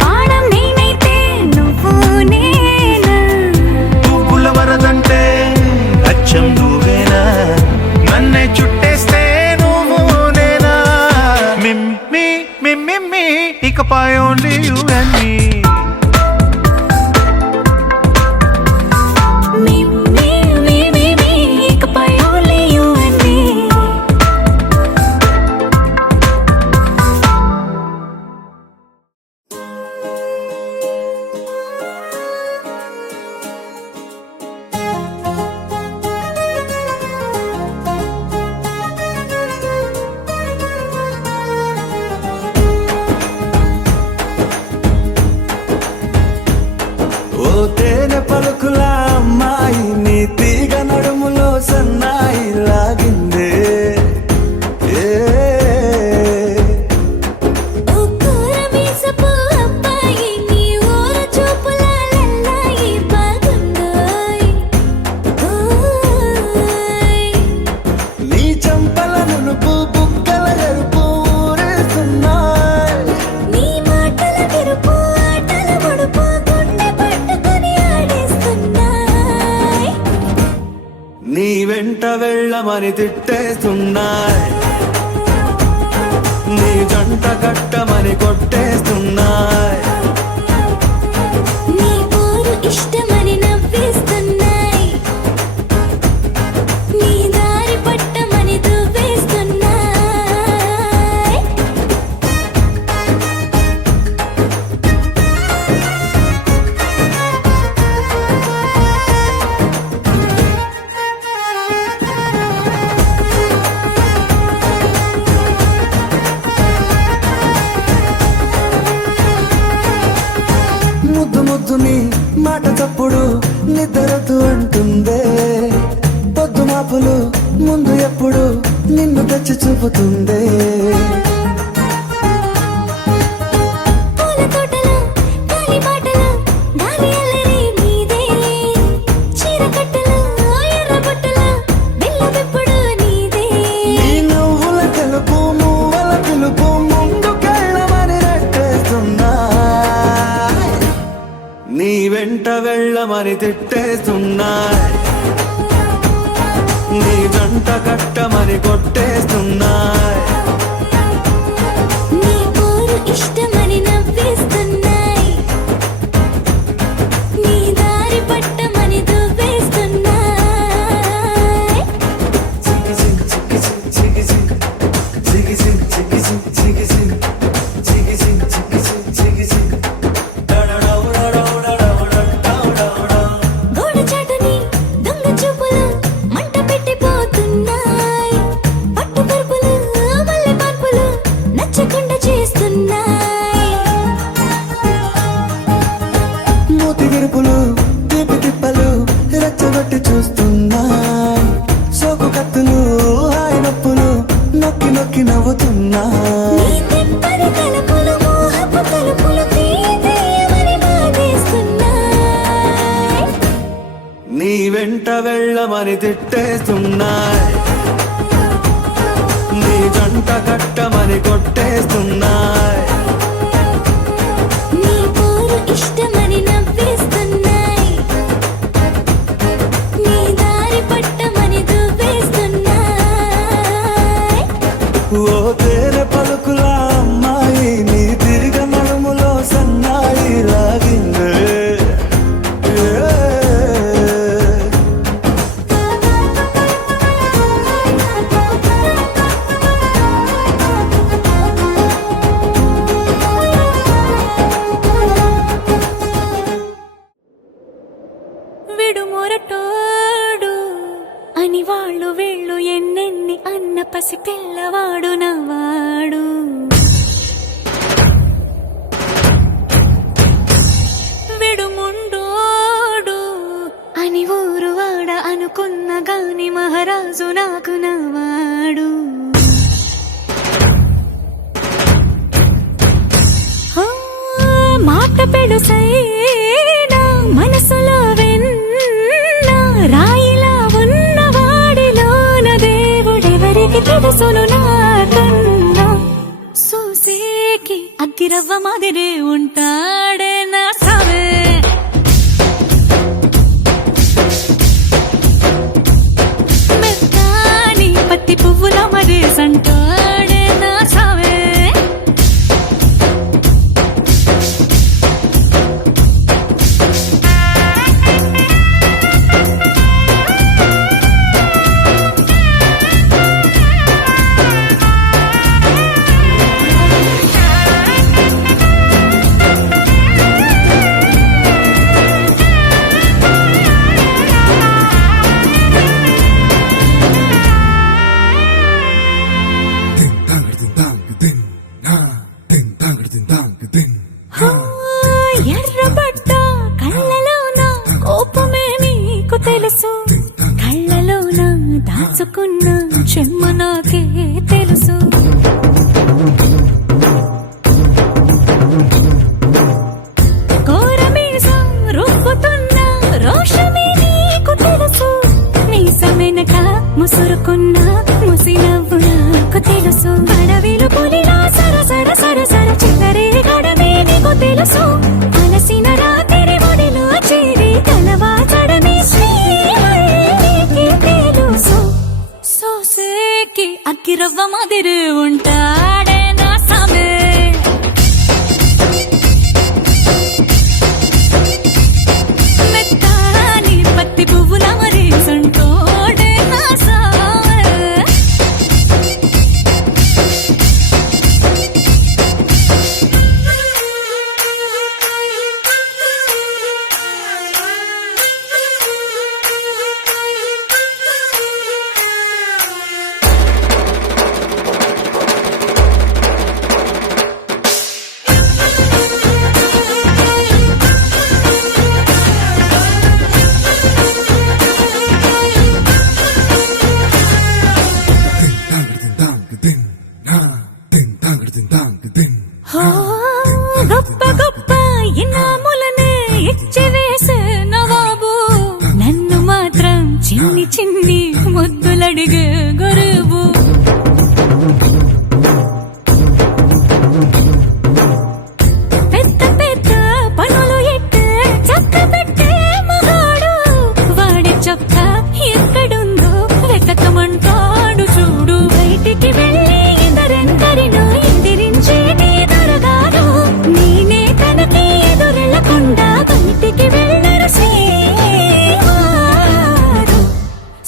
బాణం నేనైతే నువ్వు నేనా పువ్వుల వరదంటే అచ్చం నువ్వేనా నన్నే చుట్టేస్తే నువ్వు నేనా మిమ్మి మిమ్మి ఇకపై ఓన్లీ యు అండ్ మీ మిమ్మి ఇకపై ఓన్లీ యు అండ్ మీ ఓ తేనె పలుకుల అమ్మాయి నీ తీగ నడుములో సన్నాయి లాగిందే ఏ ఓ కూరమీసపు అబ్బాయి నీ ఊర చూపుల లల్లాయి బాగుందోయ్ ఓయ్ నీ చంపల నునుపు బుగ్గల ఎరుపు ఊరేస్తున్నాయి నీ మాటల విరుపు ఆటల ముడుపు గుండె పట్టుకొని ఆడేస్తున్నాయ్ నీ వెంట వెళ్ళమని తిట్టేస్తున్నాయి నీ జంట కట్టమని కొట్టేస్తున్నాయి నీ పోరు ఇష్టమని నవ్వేస్తున్నాయ్ నీ దారి పట్టమని దువ్వేస్తున్నాయ్ ముద్దుని మాట తప్పుడు నిద్రతు అంటుందే పొద్దు మాపులు ముందు ఎప్పుడు నిన్ను తెచ్చి చూపుతుందే. పూల తోటలో గాలి బాటలో గాలి అల్లరి నీదే, చీర కట్టలో ఎర్ర బుట్టలో బిల్ల విప్పుడు నీదే. నీ నువ్వుల తెలుపు మువ్వల పిలుపు ముందుకెళ్ళమని రెట్టేస్తున్నా, నీ వెంట వెళ్ళమని తిట్టేస్తున్నా, నీ జంట కట్టమని కొట్టేస్తున్నా. నీ పోరు ఇష్టమని నవ్వేస్తున్నాయి, నీ దారి పట్టమని దువ్వేస్తున్నాయి. చికి చికి చికి చికి చికి చికి చికి చికి చికి చికి చికి చికి చికి చికి గోడ చాటుని దొంగ చూపులు మంట పెట్టిపోతున్నాయి, పట్టు పరుపులు మల్లె మార్పులు నచ్చకుండా చేస్తున్నాయి. మూతి విరుపులు తీపి తిప్పలు రెచ్చగొట్టి చూస్తున్నా, సోకు కత్తులు హాయి నొప్పులు నొక్కి నొక్కి నవ్వుతున్నా. నీ తెప్పని తలుపులు మోహపు తలుపులు తీయమని బాధేస్తున్నాయి. నీ వెంట వెళ్ళమని తిట్టేస్తున్నా, నీ జంట కట్టమని కొట్టేస్తున్నా. నీ పోరు ఇష్టమని నవ్వేస్తున్నాయి, నీ దారి పట్టమని దువ్వేస్తున్నాయి. ఓ తేనె పలుకుల అమ్మాయి నీ తిరిగ నడుములో సన్నాయి లాగిందే. విడు మొరటోడు అని వాళ్ళు వీళ్ళు ఎన్నెన్ని అన్న పసి పిల్లవాడు నవ్వాడు. విడు ముండోడు అని ఊరు వాడ అనుకున్న గాని మహారాజు నాకు నవ్వాడు. ఆ, మాట పెడుసైనా మనసులో వెన్న రాయిలా ఉన్నవాడిలోన దేవుడెవరికి తెలుసును నాకన్నా. సూసేకి అగ్గిరవ్వ మాదిరే ఉంటాడే నా సావే, మెత్తాని పత్తి పువ్వుల మరేసంటాడే నా సావే. ఎర్రబడ్డ కళ్ళలోన కోపమే నీకు తెలుసు, కళ్ళలోన దాచుకున్న చెమ్మ నాకే తెలుసు. కోరమీసం రుబ్బుతున్న రోషమే నీకు తెలుసు, మీసమెనక ముసురుకున్న ముసినవ్వు నాకు తెలుసు. అడవిలు పులిలా సరసర సరసర చిల్లరే గడమే నీకు తెలుసు, అలసిన రాత్రి ఒడిలో చేరి తలవాచడమే శ్రీహరికి తెలుసు. సోసేకి అగ్గిరవ్వ మాదిరి ఉంటాడే నా సామే, మెత్తాని పత్తి పువ్వుల మరేసంటోడే నా సామే. అడిగే గరీబు పెద్ద పెద్ద పనులు ఎట్టే చక్క పెట్టే మగాడు వాడి చొక్క ఎక్కడుందో వెతకమంటాడు చూడు బయటికి వెళ్ళి ఇద్దరెందరినో ఎదిరించేటి దొరగాడు నేనే తనకి ఎదురెళ్ళకుండా బయటికి వెళ్ళరు శ్రీవారు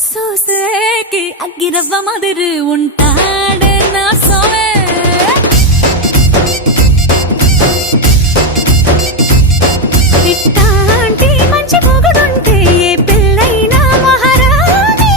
సోసేకి అగ్గిరవ్వ మదిరి ఉంటాడే నా సోమే ఇట్టాంటి మంచి పొగడుంటే ఏ పిల్లైనా మహారాణి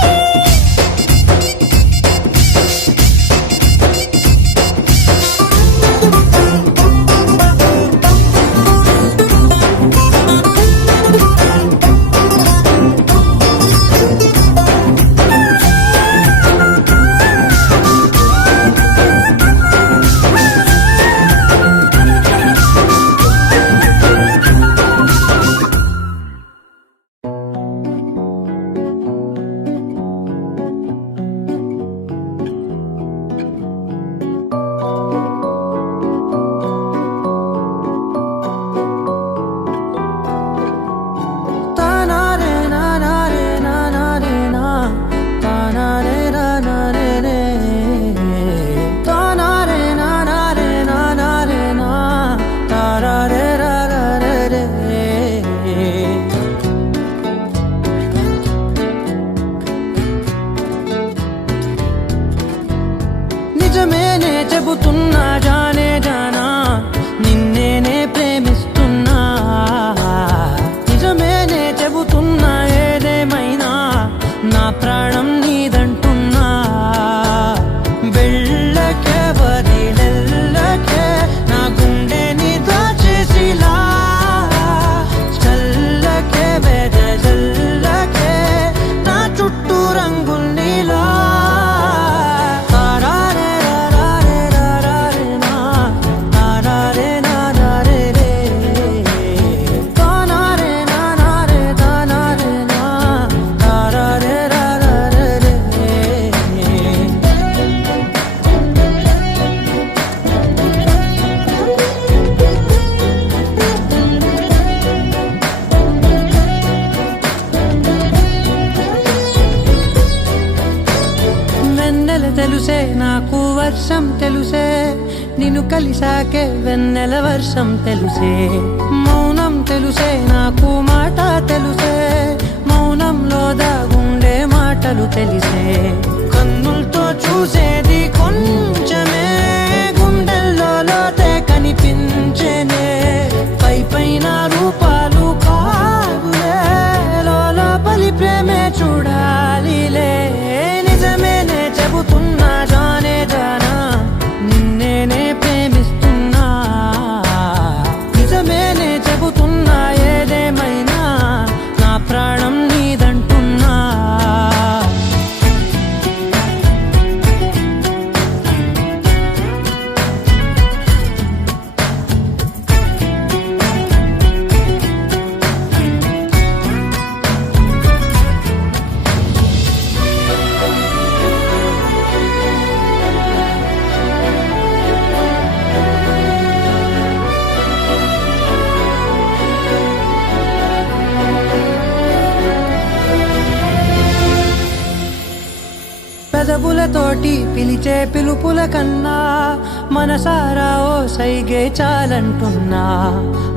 నిజమేనే చెబుతున్నా జానే జానా నిన్నేనే ప్రేమిస్తున్నా నిజమేనే చెబుతున్నా ఏదేమైనా నా ప్రాణం నీదంటున్నా వెళ్ళకే వదిలెల్లకే నా గుండెని దాచేసిలా చల్లకే వెదజల్లకే నా చుట్టూ రంగుల్నిలా తెలుసే నాకు వర్షం తెలుసే నిన్ను కలిసాకే వెన్నెల వర్షం తెలుసే మౌనం తెలుసే నాకు మాట తెలుసే మౌనంలో దాగుండే మాటలు తెలిసే కన్నులతో చూసేది కొంచెమే గుండెల్లో లోతే కనిపించేనే పై పైన రూపాలు కాదులే లోపలి ప్రేమే చూడాలిలే నిజమేనే చెబుతున్నా జానే జానా నిన్నేనే ప్రేమిస్తున్నా నిజమేనే చెబుతున్నా ఏదేమైనా నా ప్రాణం నీదంటున్నా పెదవులతోటి పిలిచే పిలుపుల కన్నా మనసారా ఓ సైగే చాలంటున్నా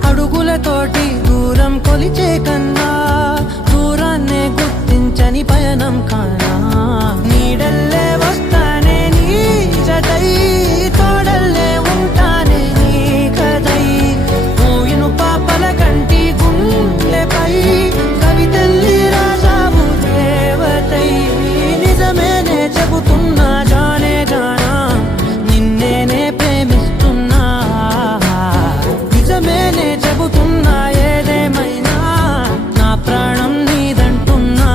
అడుగులతోటి దూరం కొలిచే కన్నా దూరాన్నే గుర్తించని పయనం కానా నీడల్లే వస్తానే నీ జతై తోడల్లే ఉంటానే నీ కదై మోయిను పాపల కంటి గుండెపై కవితల్లి రాజావు దేవతై నిజమేనే చెబుతున్నా జానే జానా నిన్నేనే ప్రేమిస్తున్నా నిజమేనే చెబుతున్నా ఏదేమైనా నా ప్రాణం నీదంటున్నా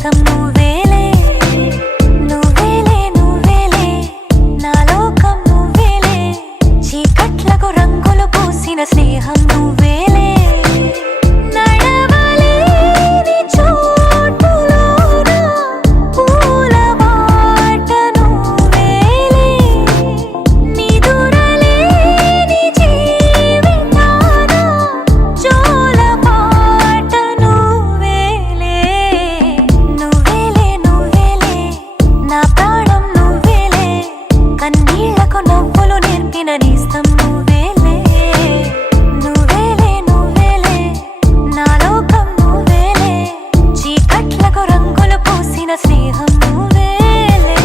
నేస్తం నువ్వేలే నువ్వేలే నువ్వేలే నా లోకం నువ్వేలే చీకట్లకు రంగులు పూసిన స్నేహం నువ్వేలే నడవలేని చోటులోన పూల బాట నువ్వేలే నిదురలేని జీవితాన జోల పాట నువ్వేలే నువ్వేలే నువ్వేలే నా ప్రాణం నువ్వేలే కన్నీళ్లకు నవ్వులు నేర్పిన నేస్తం నువ్వేలే నువ్వేలే నువ్వేలే నా లోకం నువ్వేలే చీకట్లకు రంగులు పూసిన స్నేహం నువ్వేలే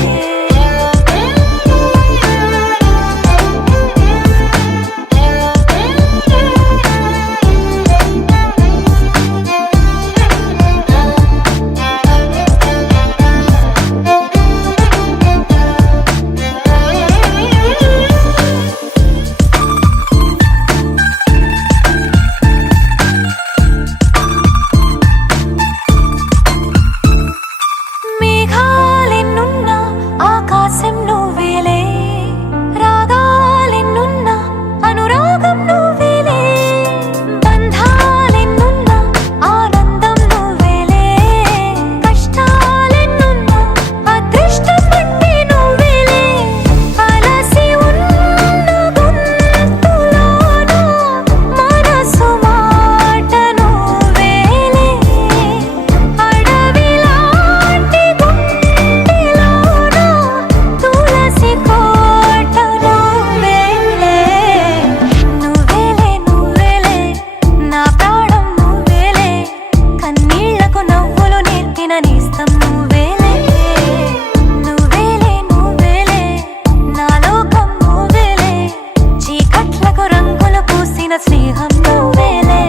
మేఘాలెన్నున్నా ఆకాశం నువ్వేలే రాగాలెన్నున్నా అనురాగం నువ్వేలే బంధాలెన్నున్నా ఆనందం నువ్వేలే కష్టాలెన్నున్నా అదృష్టం అంటే నువ్వేలే అలసి ఉన్న గొంతులోన మనసు మాట నువ్వేలే అడవిలాంటి గుండెలోన తులసి కోట నువ్వేలే నువ్వేలే నువ్వేలే నా ప్రాణం నువ్వేలే కన్నీళ్లకు నవ్వులు నేర్పిన నేస్తం నువ్వేలే నువ్వేలే నువ్వేలే నా లోకం నువ్వేలే చీకట్లకు రంగులు పూసిన స్నేహం నువ్వేలే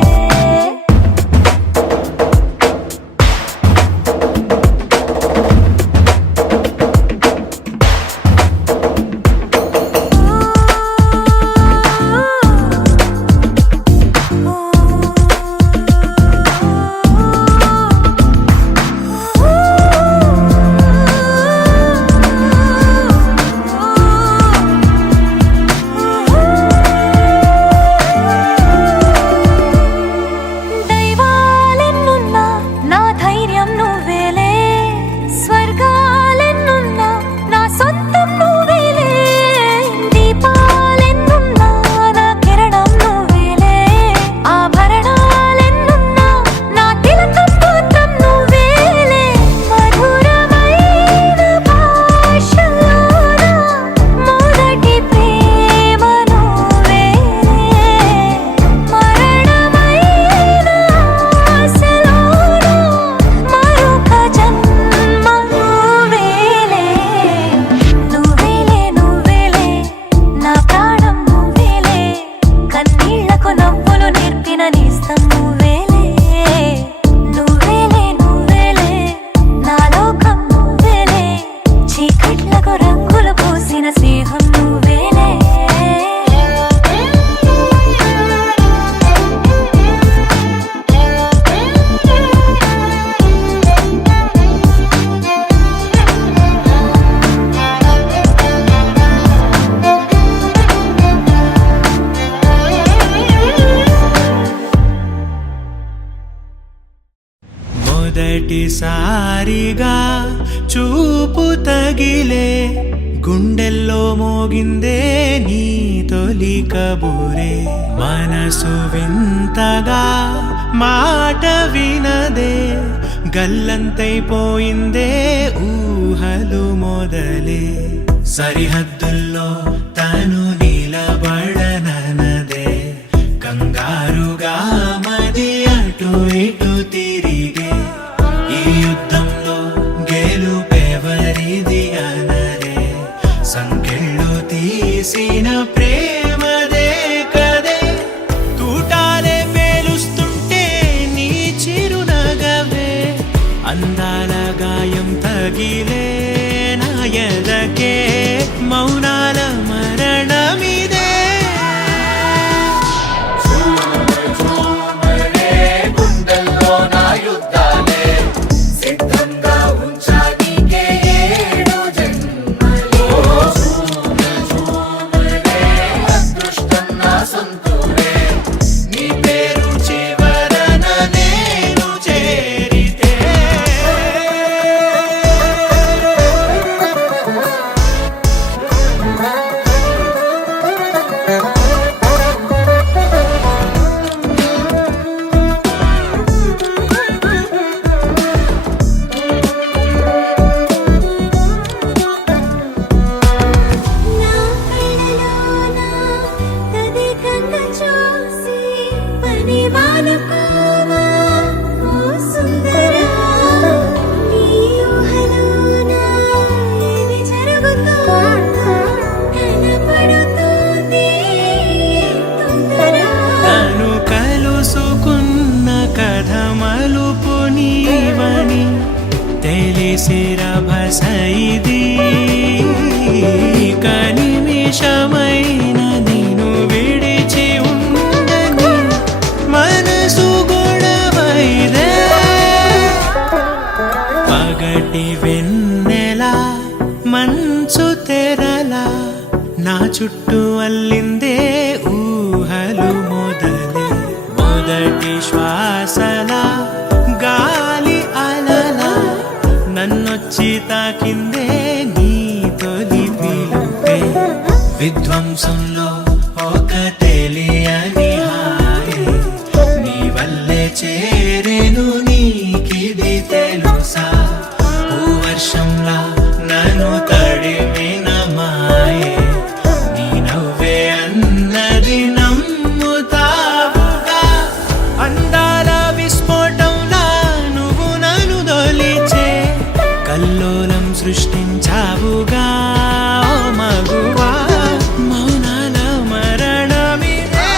దైవాలెన్నున్నా నా ధైర్యం నువ్వేలే స్వర్గాలెన్నున్నా నా సొంతం నువ్వేలే దీపాలెన్నున్నా నా కిరణం నువ్వేలే ఆభరణాలెన్నున్నా నా తిలకం మాత్రం నువ్వేలే మధురమైన భాషలోన మొదటి ప్రేమ నువ్వేలే మరణమైన ఆశలోన మరొక జన్మ నువ్వేలే నువ్వేలే నువ్వేలే నా ప్రాణం నువ్వేలే కన్నీళ్లకు నవ్వులు నేర్పిన నేస్తం నువ్వేలే నువ్వేలే నువ్వేలే నా లోకం నువ్వేలే చీకట్లకు రంగులు పూసిన స్నేహం నువ్వేలే మొదటిసారిగా చూపు తగిలే గుండెల్లో మోగిందే నీ తొలి కబూరే మనసు వింతగా మాట వినదే గల్లంతైపోయిందే ఊహలు మొదలే సరిహద్దుల్లో తను నిలబడనదే కంగారుగా మది అటు ఇటు తిరిగే ఈ యుద్ధంలో గెలుపెవరిది అనరే సంకెళ్ళు తీసిన ప్రేమదే కదే తూటాలే పేలుస్తుంటే నీ చిరునగవే అందాల గాయం తగిలే నా ఎదకే మౌనాల మరణమిదే గుండెల్లో నా యుద్ధాలే సిద్ధంగా శిరభస ఇది కనిమిషమైన నిను విడిచి ఉండని మనసు గొడవైరే పగటి వెన్నెలా మంచు తెరలా నా చుట్టూ అల్లిందే ఊహలు మొదలే మొదటి శ్వాసలా గాలి అలలా నన్నొచ్చి తాకిందే నీ తొలి పిలుపే విధ్వంసంలో ఒక తెలియని హాయి నీ వల్లే చేరేను నీకిది తెలుసా వర్షంలా నన్ను తడిమిన మాయే నీ నవ్వే అన్నది నమ్ముతావుగా అందాల విస్ఫోటంలా నువ్వు నన్ను దొలిచే కల్లోలం సృష్టించావుగా ఓ మగువా మౌనాల మరణమిదే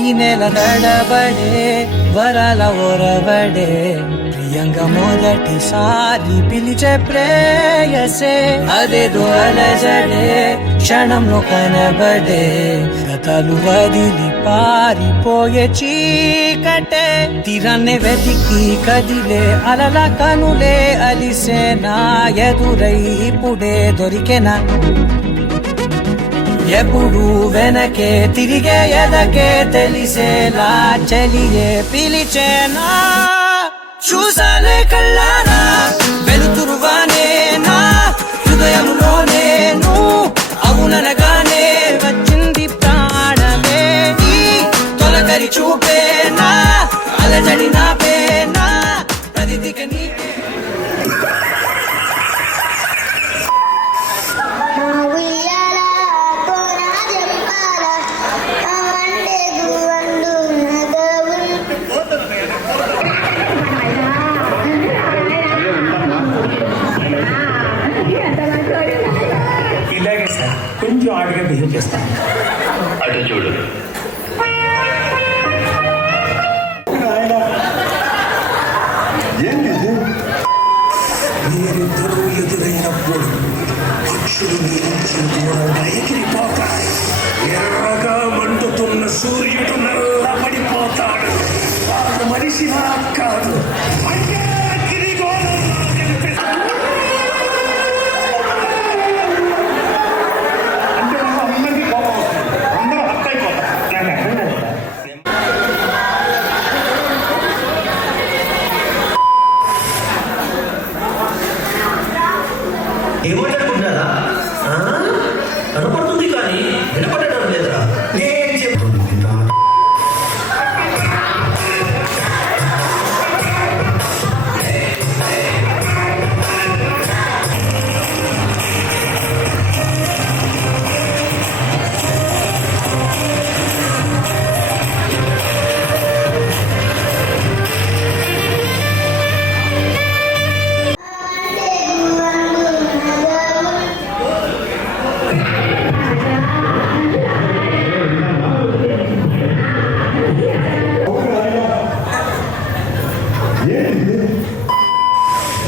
ఈ నెల నడబడే వరాల ఒరబడే ప్రియంగా మొదటిసారి పిలిచే ప్రేయసే అదేదో అలజడే క్షణంలో కనబడే గతాలు వదిలి పారిపోయే చీకటే తీరాన్నే వెతికి కదిలే అలల కనులే అలిసే నా ఎదురై ఇప్పుడే దొరికెనా ఎప్పుడు వెనకే తిరిగే ఎదకే తెలిసేలా చెలియే పిలిచేనా చూసాలే కళ్ళారా వెలుతురువానే నా హృదయంలోనే అవుననగానే వచ్చింది ప్రాణమే నీ తొలకరి చూపేనా అలజడి నా పేనా ప్రతిదిక నీకే ఇలాగే సార్ కొంచెం ఆటగా బిహేవ్ చేస్తాను అటు చూడు మీరిద్దరూ ఎదురైనప్పుడు పక్షులు మీ నుంచి దూరంగా ఎగిరిపోతాయి ఎర్రగా మండుతున్న సూర్యుడు నల్లబడిపోతాడు వాళ్ళ మనిషి కాదు ఏమనుకుంటారా కనపడుతుంది కానీ వినపడడం లేదురా నేను చెప్తుంది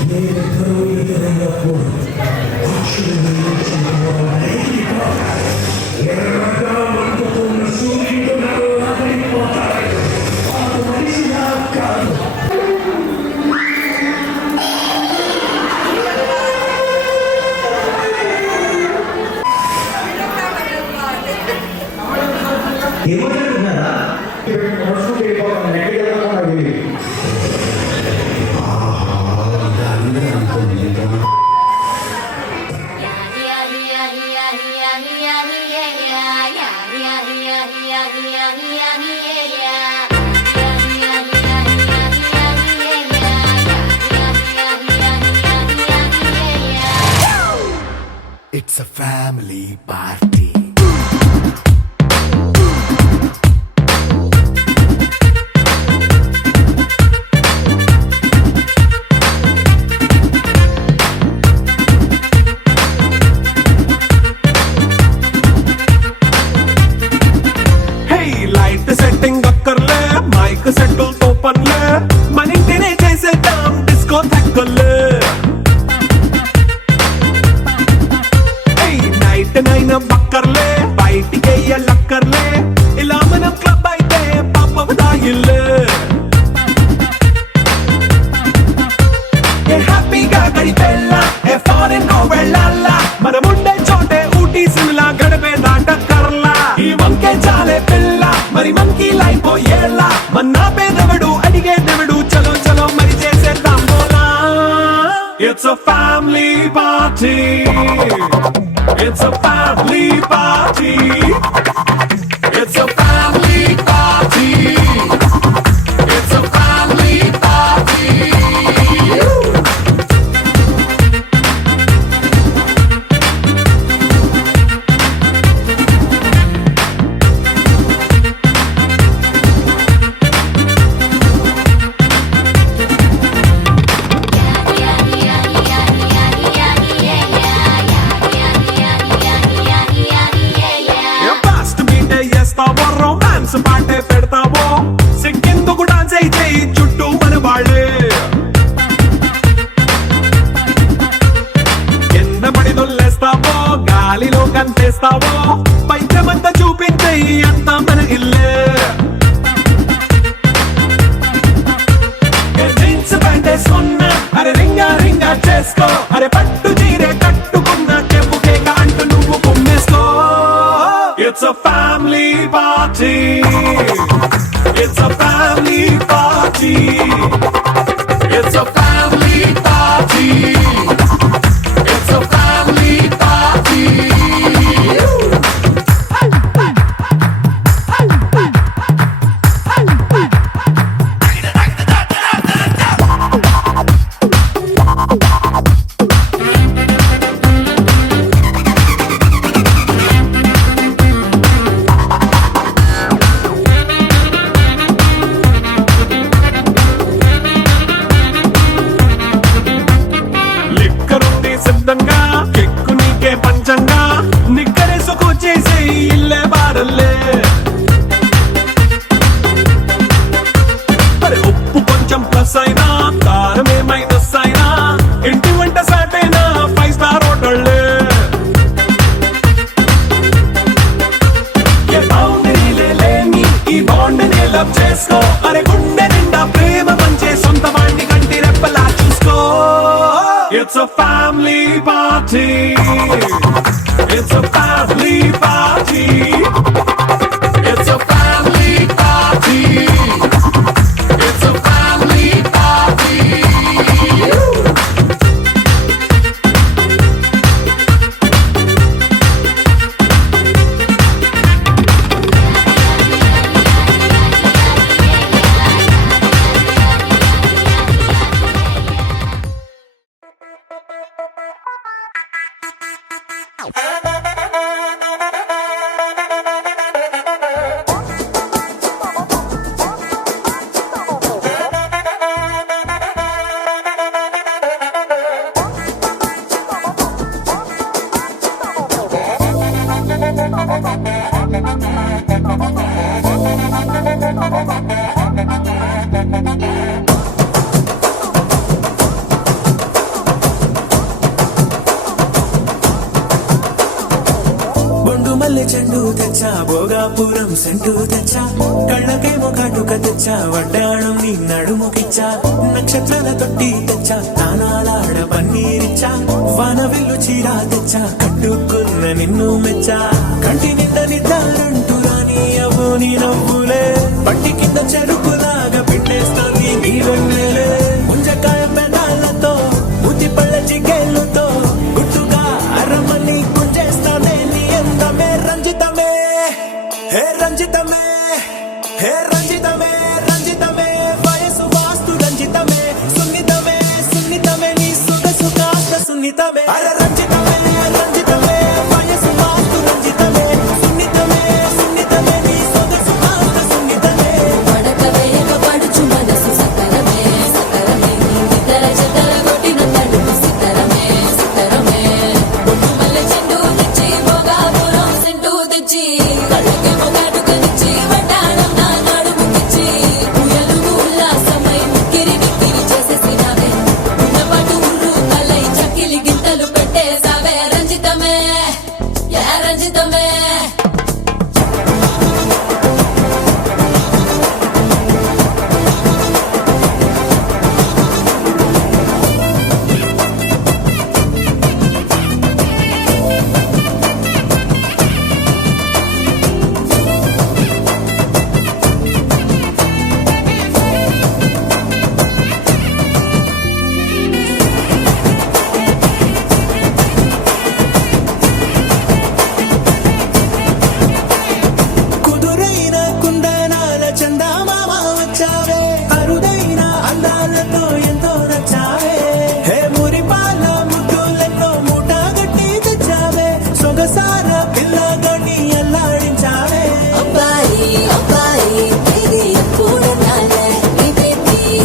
మీరిద్దరూ ఎదురైనప్పుడు ఏమనుకుంటున్నారా It's a family party. Hey, light setting అక్కర్లే మైక్ సెట్టుల్ తో పనులే మన ఇంటినే చేసేద్దాం డిస్కో థక్కర్లే నైట్ నైన్ బక్కర్లే బయటికి లక్కర్లే ఇలా మనం క్లబ్ అయితే పాపం దాయిల్లే హ్యాపీగా గడిపెల్లా ఏ ఫారెన్ కో వెళ్ళాలా మనం ఉండే చోటే ఊటీ సిమ్లా గడిపే దాటక్కర్లా ఈ వంకే చాలే పిల్ల మరి మంకీ లైఫ్ ఏళ్ళ మన్నా పేదవడు అడిగేదెవడు చలో చలో మరి చేసేద్దాం బోలా it's a family party. It's a family party. It's a family party. It's a family party. Fast beat చేస్తావో రొమాన్స్ పాటే పెడతావో సిక్కిందుకు డాన్స్ అయితే చుట్టూ మన వాళ్ళే కింద పడి దొల్లేస్తావో గాలిలో కంతేస్తావో పైకమంతా చూపించే అంతా మన ఇల్లే జీన్స్ ప్యాంట్ వేసుకున్నా అరే రింగా రింగా చేసుకో అరే పట్టు చీరే కట్టుకున్నా చెప్పుకే అంటూ నువ్వు కుమ్మేసుకో It's a family party. It's a family party. It's a family party. It's a family party. లిక్కరుంది సిద్ధంగా కెక్కు నీకే పంచంగా నిక్కరేసుకు చేసే ఇల్లే బారల్లే అరే ఉప్పు కొంచెం ప్లస్ అయినా కారమే మైనస్ అయినా ఇంటి వంట సాటైనా 5 స్టార్ హోటళ్ళే ఏ బౌండరీలే లేని ఈ బాండ్ ని లవ్ చేసుకో అరే గుండె నిండా ప్రేమ పంచే సొంత వాణ్ణి కంటి రెప్పలా చూసుకో It's a family party. It's a family party. It's a family party. It's a family party. మల్లె చెండు తెచ్చా భోగాపురం సెంటు తెచ్చా కళ్ళకేమో కాటుక తెచ్చా వడ్డాణం నీ నడుముకిచ్చా నక్షత్రాల తొట్టి తెచ్చా తానాలాడ పన్నీరిచ్చా వాన విల్లు చీర తెచ్చా కట్టుకున్న నిన్ను మెచ్చా కంటి నిండా నిద్దారంటూ రాని అవ్వు నీ నవ్వులే పట్టి కింద చెరుకులాగా పిండేస్తాంది నీ వెన్నెలే ముంజకాయ పెదాలతో మూతి పళ్ళ చికేళ్ళతో గుట్టుగా అరమని గుంజేస్తానే నీ అందమే రంజితమే హే రంజితమే హే రంజితమే రంజితమే వయసు వాస్తు రంజితమే సున్నితమే సున్నితమే నీ సొగసు కాస్త సున్నితమే అరే రంజితమే రంజితమే వయసు వాస్తు రంజితమే సున్నితమే సున్నితమే నీ సొగసు కాస్త సున్నితమే పడకవేగ పడుచు మనసు సకరమే సకరమే ఇతర జతర కొట్టిన తడుపు సితరమే సితరమే బొట్టు మల్లె చెండు తెచ్చి భోగాపురం సెంటు తెచ్చి కళ్ళకి మొగాటుక తెచ్చి వడ్డాణం నా నడుముకిచ్చి ఉయ్యలుగు ఉల్లాసమై ముక్కిరి బిక్కిరి చేసేసినావే ఉన్నపాటు ఉర్రు తలై చక్కిలి గింతలు పెట్టేసావే రంజితమే యా రంజితమే కుదురైన కుందనాల చందమామ వచ్చావే అరుదైన అందాలతో ఎంతో నచ్చావే హే మురిపాల ముద్దులెన్నో మూట గట్టి తెచ్చావే సొగసార పిల్లగని అల్లాడించావే అబ్బాయి అబ్బాయి ఇది ఎప్పుడు నాలే ఇది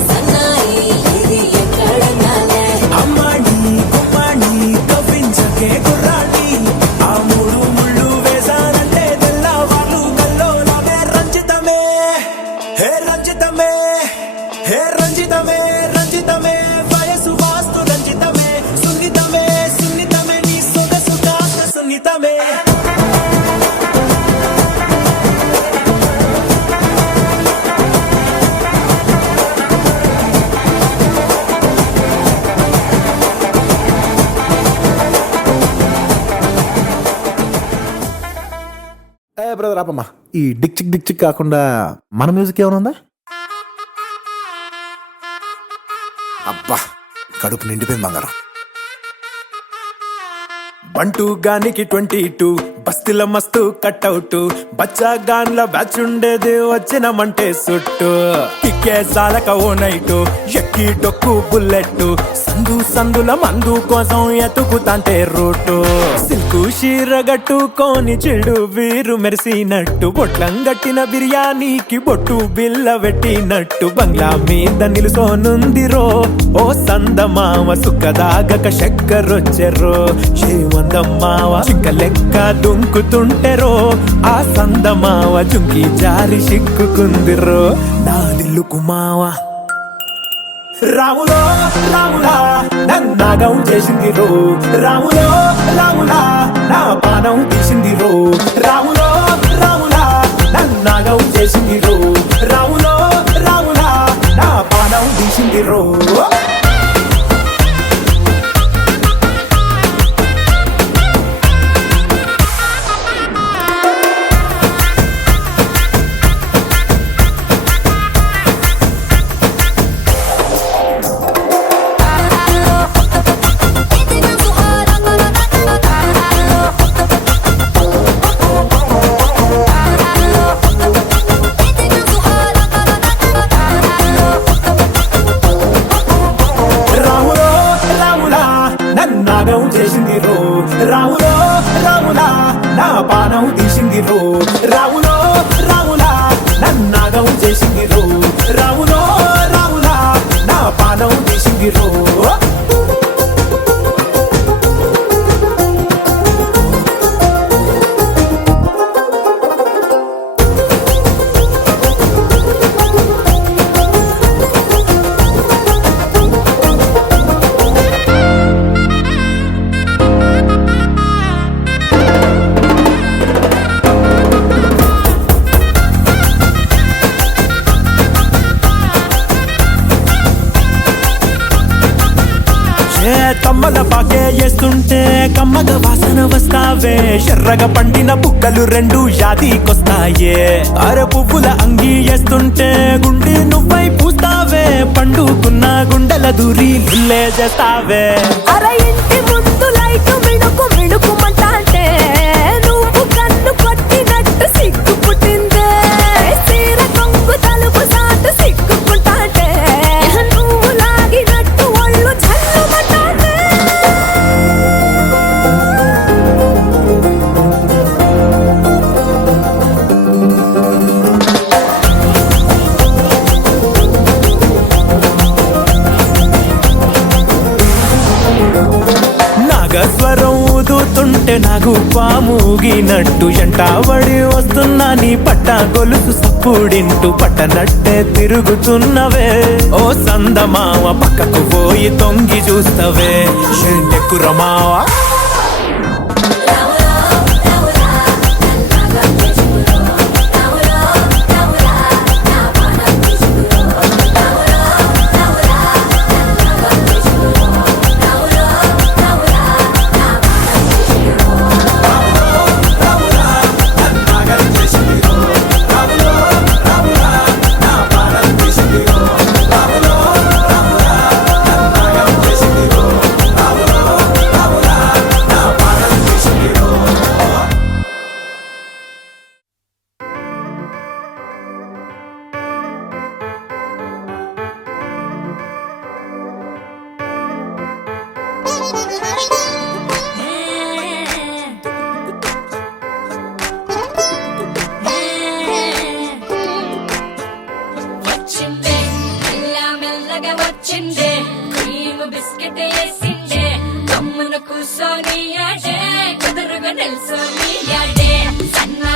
సన్నాయి ఇది ఎక్కడ నాలే అమ్మాడి కుమ్మాడి కవ్వించకే కుర్రాడి ఆ మూడు ముళ్ళు వేసానంటే తెల్లవాళ్ళు కల్లోలమే రంజితమే హే రంజితమే హే రంజితమే రంజితమే వయసు వాస్తు రంజితమే సున్నితమే సున్నితమే నీ సొగసు కాస్త సున్నితమే బ్రదర్ ఆపమ్మా ఈ డిక్ చిక్ కాకుండా మన మ్యూజిక్ ఏమైనా ఉందా? అబ్బా కడుపు నిండిపోయింది బంగారం. బంటూ గానికి 22 బస్తిల మస్తు కట్అవుట్ బచ్చా గాన్ల బ్యాచ్ ఉండేది వచ్చినమంటే సుట్టు కిక్కే సాలక ఓ నైటు ఎక్కి డొక్కు బుల్లెట్ సందు సందుల మందు కోసం ఎతుకుతాంటే రూటు సిల్కు షీర గట్టుకోని చెడు వీరు మెరిసినట్టు బొట్లం గట్టిన బిర్యానీకి బొట్టు బిల్ల పెట్టినట్టు బంగ్లా మీద నిలుసోనుందిరో ఓ సందమామ సుక్కదాగక చక్కరొచ్చెరో శ్రీమందమ్మావ చింక లెక్క దుంకుతుంటెరో ఆ సందమావ చుంకి జారి సిక్కుకుందిరో నా దిల్లుకు మావా రాములో రాములా నన్నాగం చేసింది రో రాములో రాములా నా పానం తీసింది రో రాములో రాములా నన్నాగం చేసింది రో రాములో రాములా నా పానం తీసింది రో చేసింది రో రాములో రాములా నా పానం తీసింది రో రాములో రాములా నన్నాగం చేసింది రో రాములో రాములా నా పానం తీసింది రో ఏ తమ్మల పాకే వేస్తుంటే కమ్మగ వాసన వస్తావే ఎర్రగా పండిన బుక్కలు రెండు యాదికొస్తాయే అరే పువ్వుల అంగి వేస్తుంటే గుండె నువ్వై పూస్తావే పండుకున్న గుండెల దూరి లుల్లే చేస్తావే అరే ఇంటి ముందు లైట్ మిణుకు మిణుకుమంటాంటే నువ్వు కన్ను కొట్టినట్టు సిగ్గు పుట్టిందే చీర కొంగు తలుపు సాటు సిగ్గుకుంటాంటే నువ్వు లాగినట్టు ఒళ్ళు జల్లుమంటాంటే నాగస్వరం ఊదుతుంటే నాకు పాముగినట్టు ఎంటావడి వస్తున్నా నీ పట్ట గొలుసు సప్పుడింటూ పట్టనట్టే తిరుగుతున్నవే ఓ సందమావ పక్కకు పోయి తొంగి చూస్తవే షెండెక్కురమావా వచ్చిందే మెల్ల మెల్లగా వచ్చిందే క్రీమ్ బిస్కెట్ వేసిందే కమ్మున కూసోని ఆడే కుదురుగా నిల్సోని ఆడే సన్నా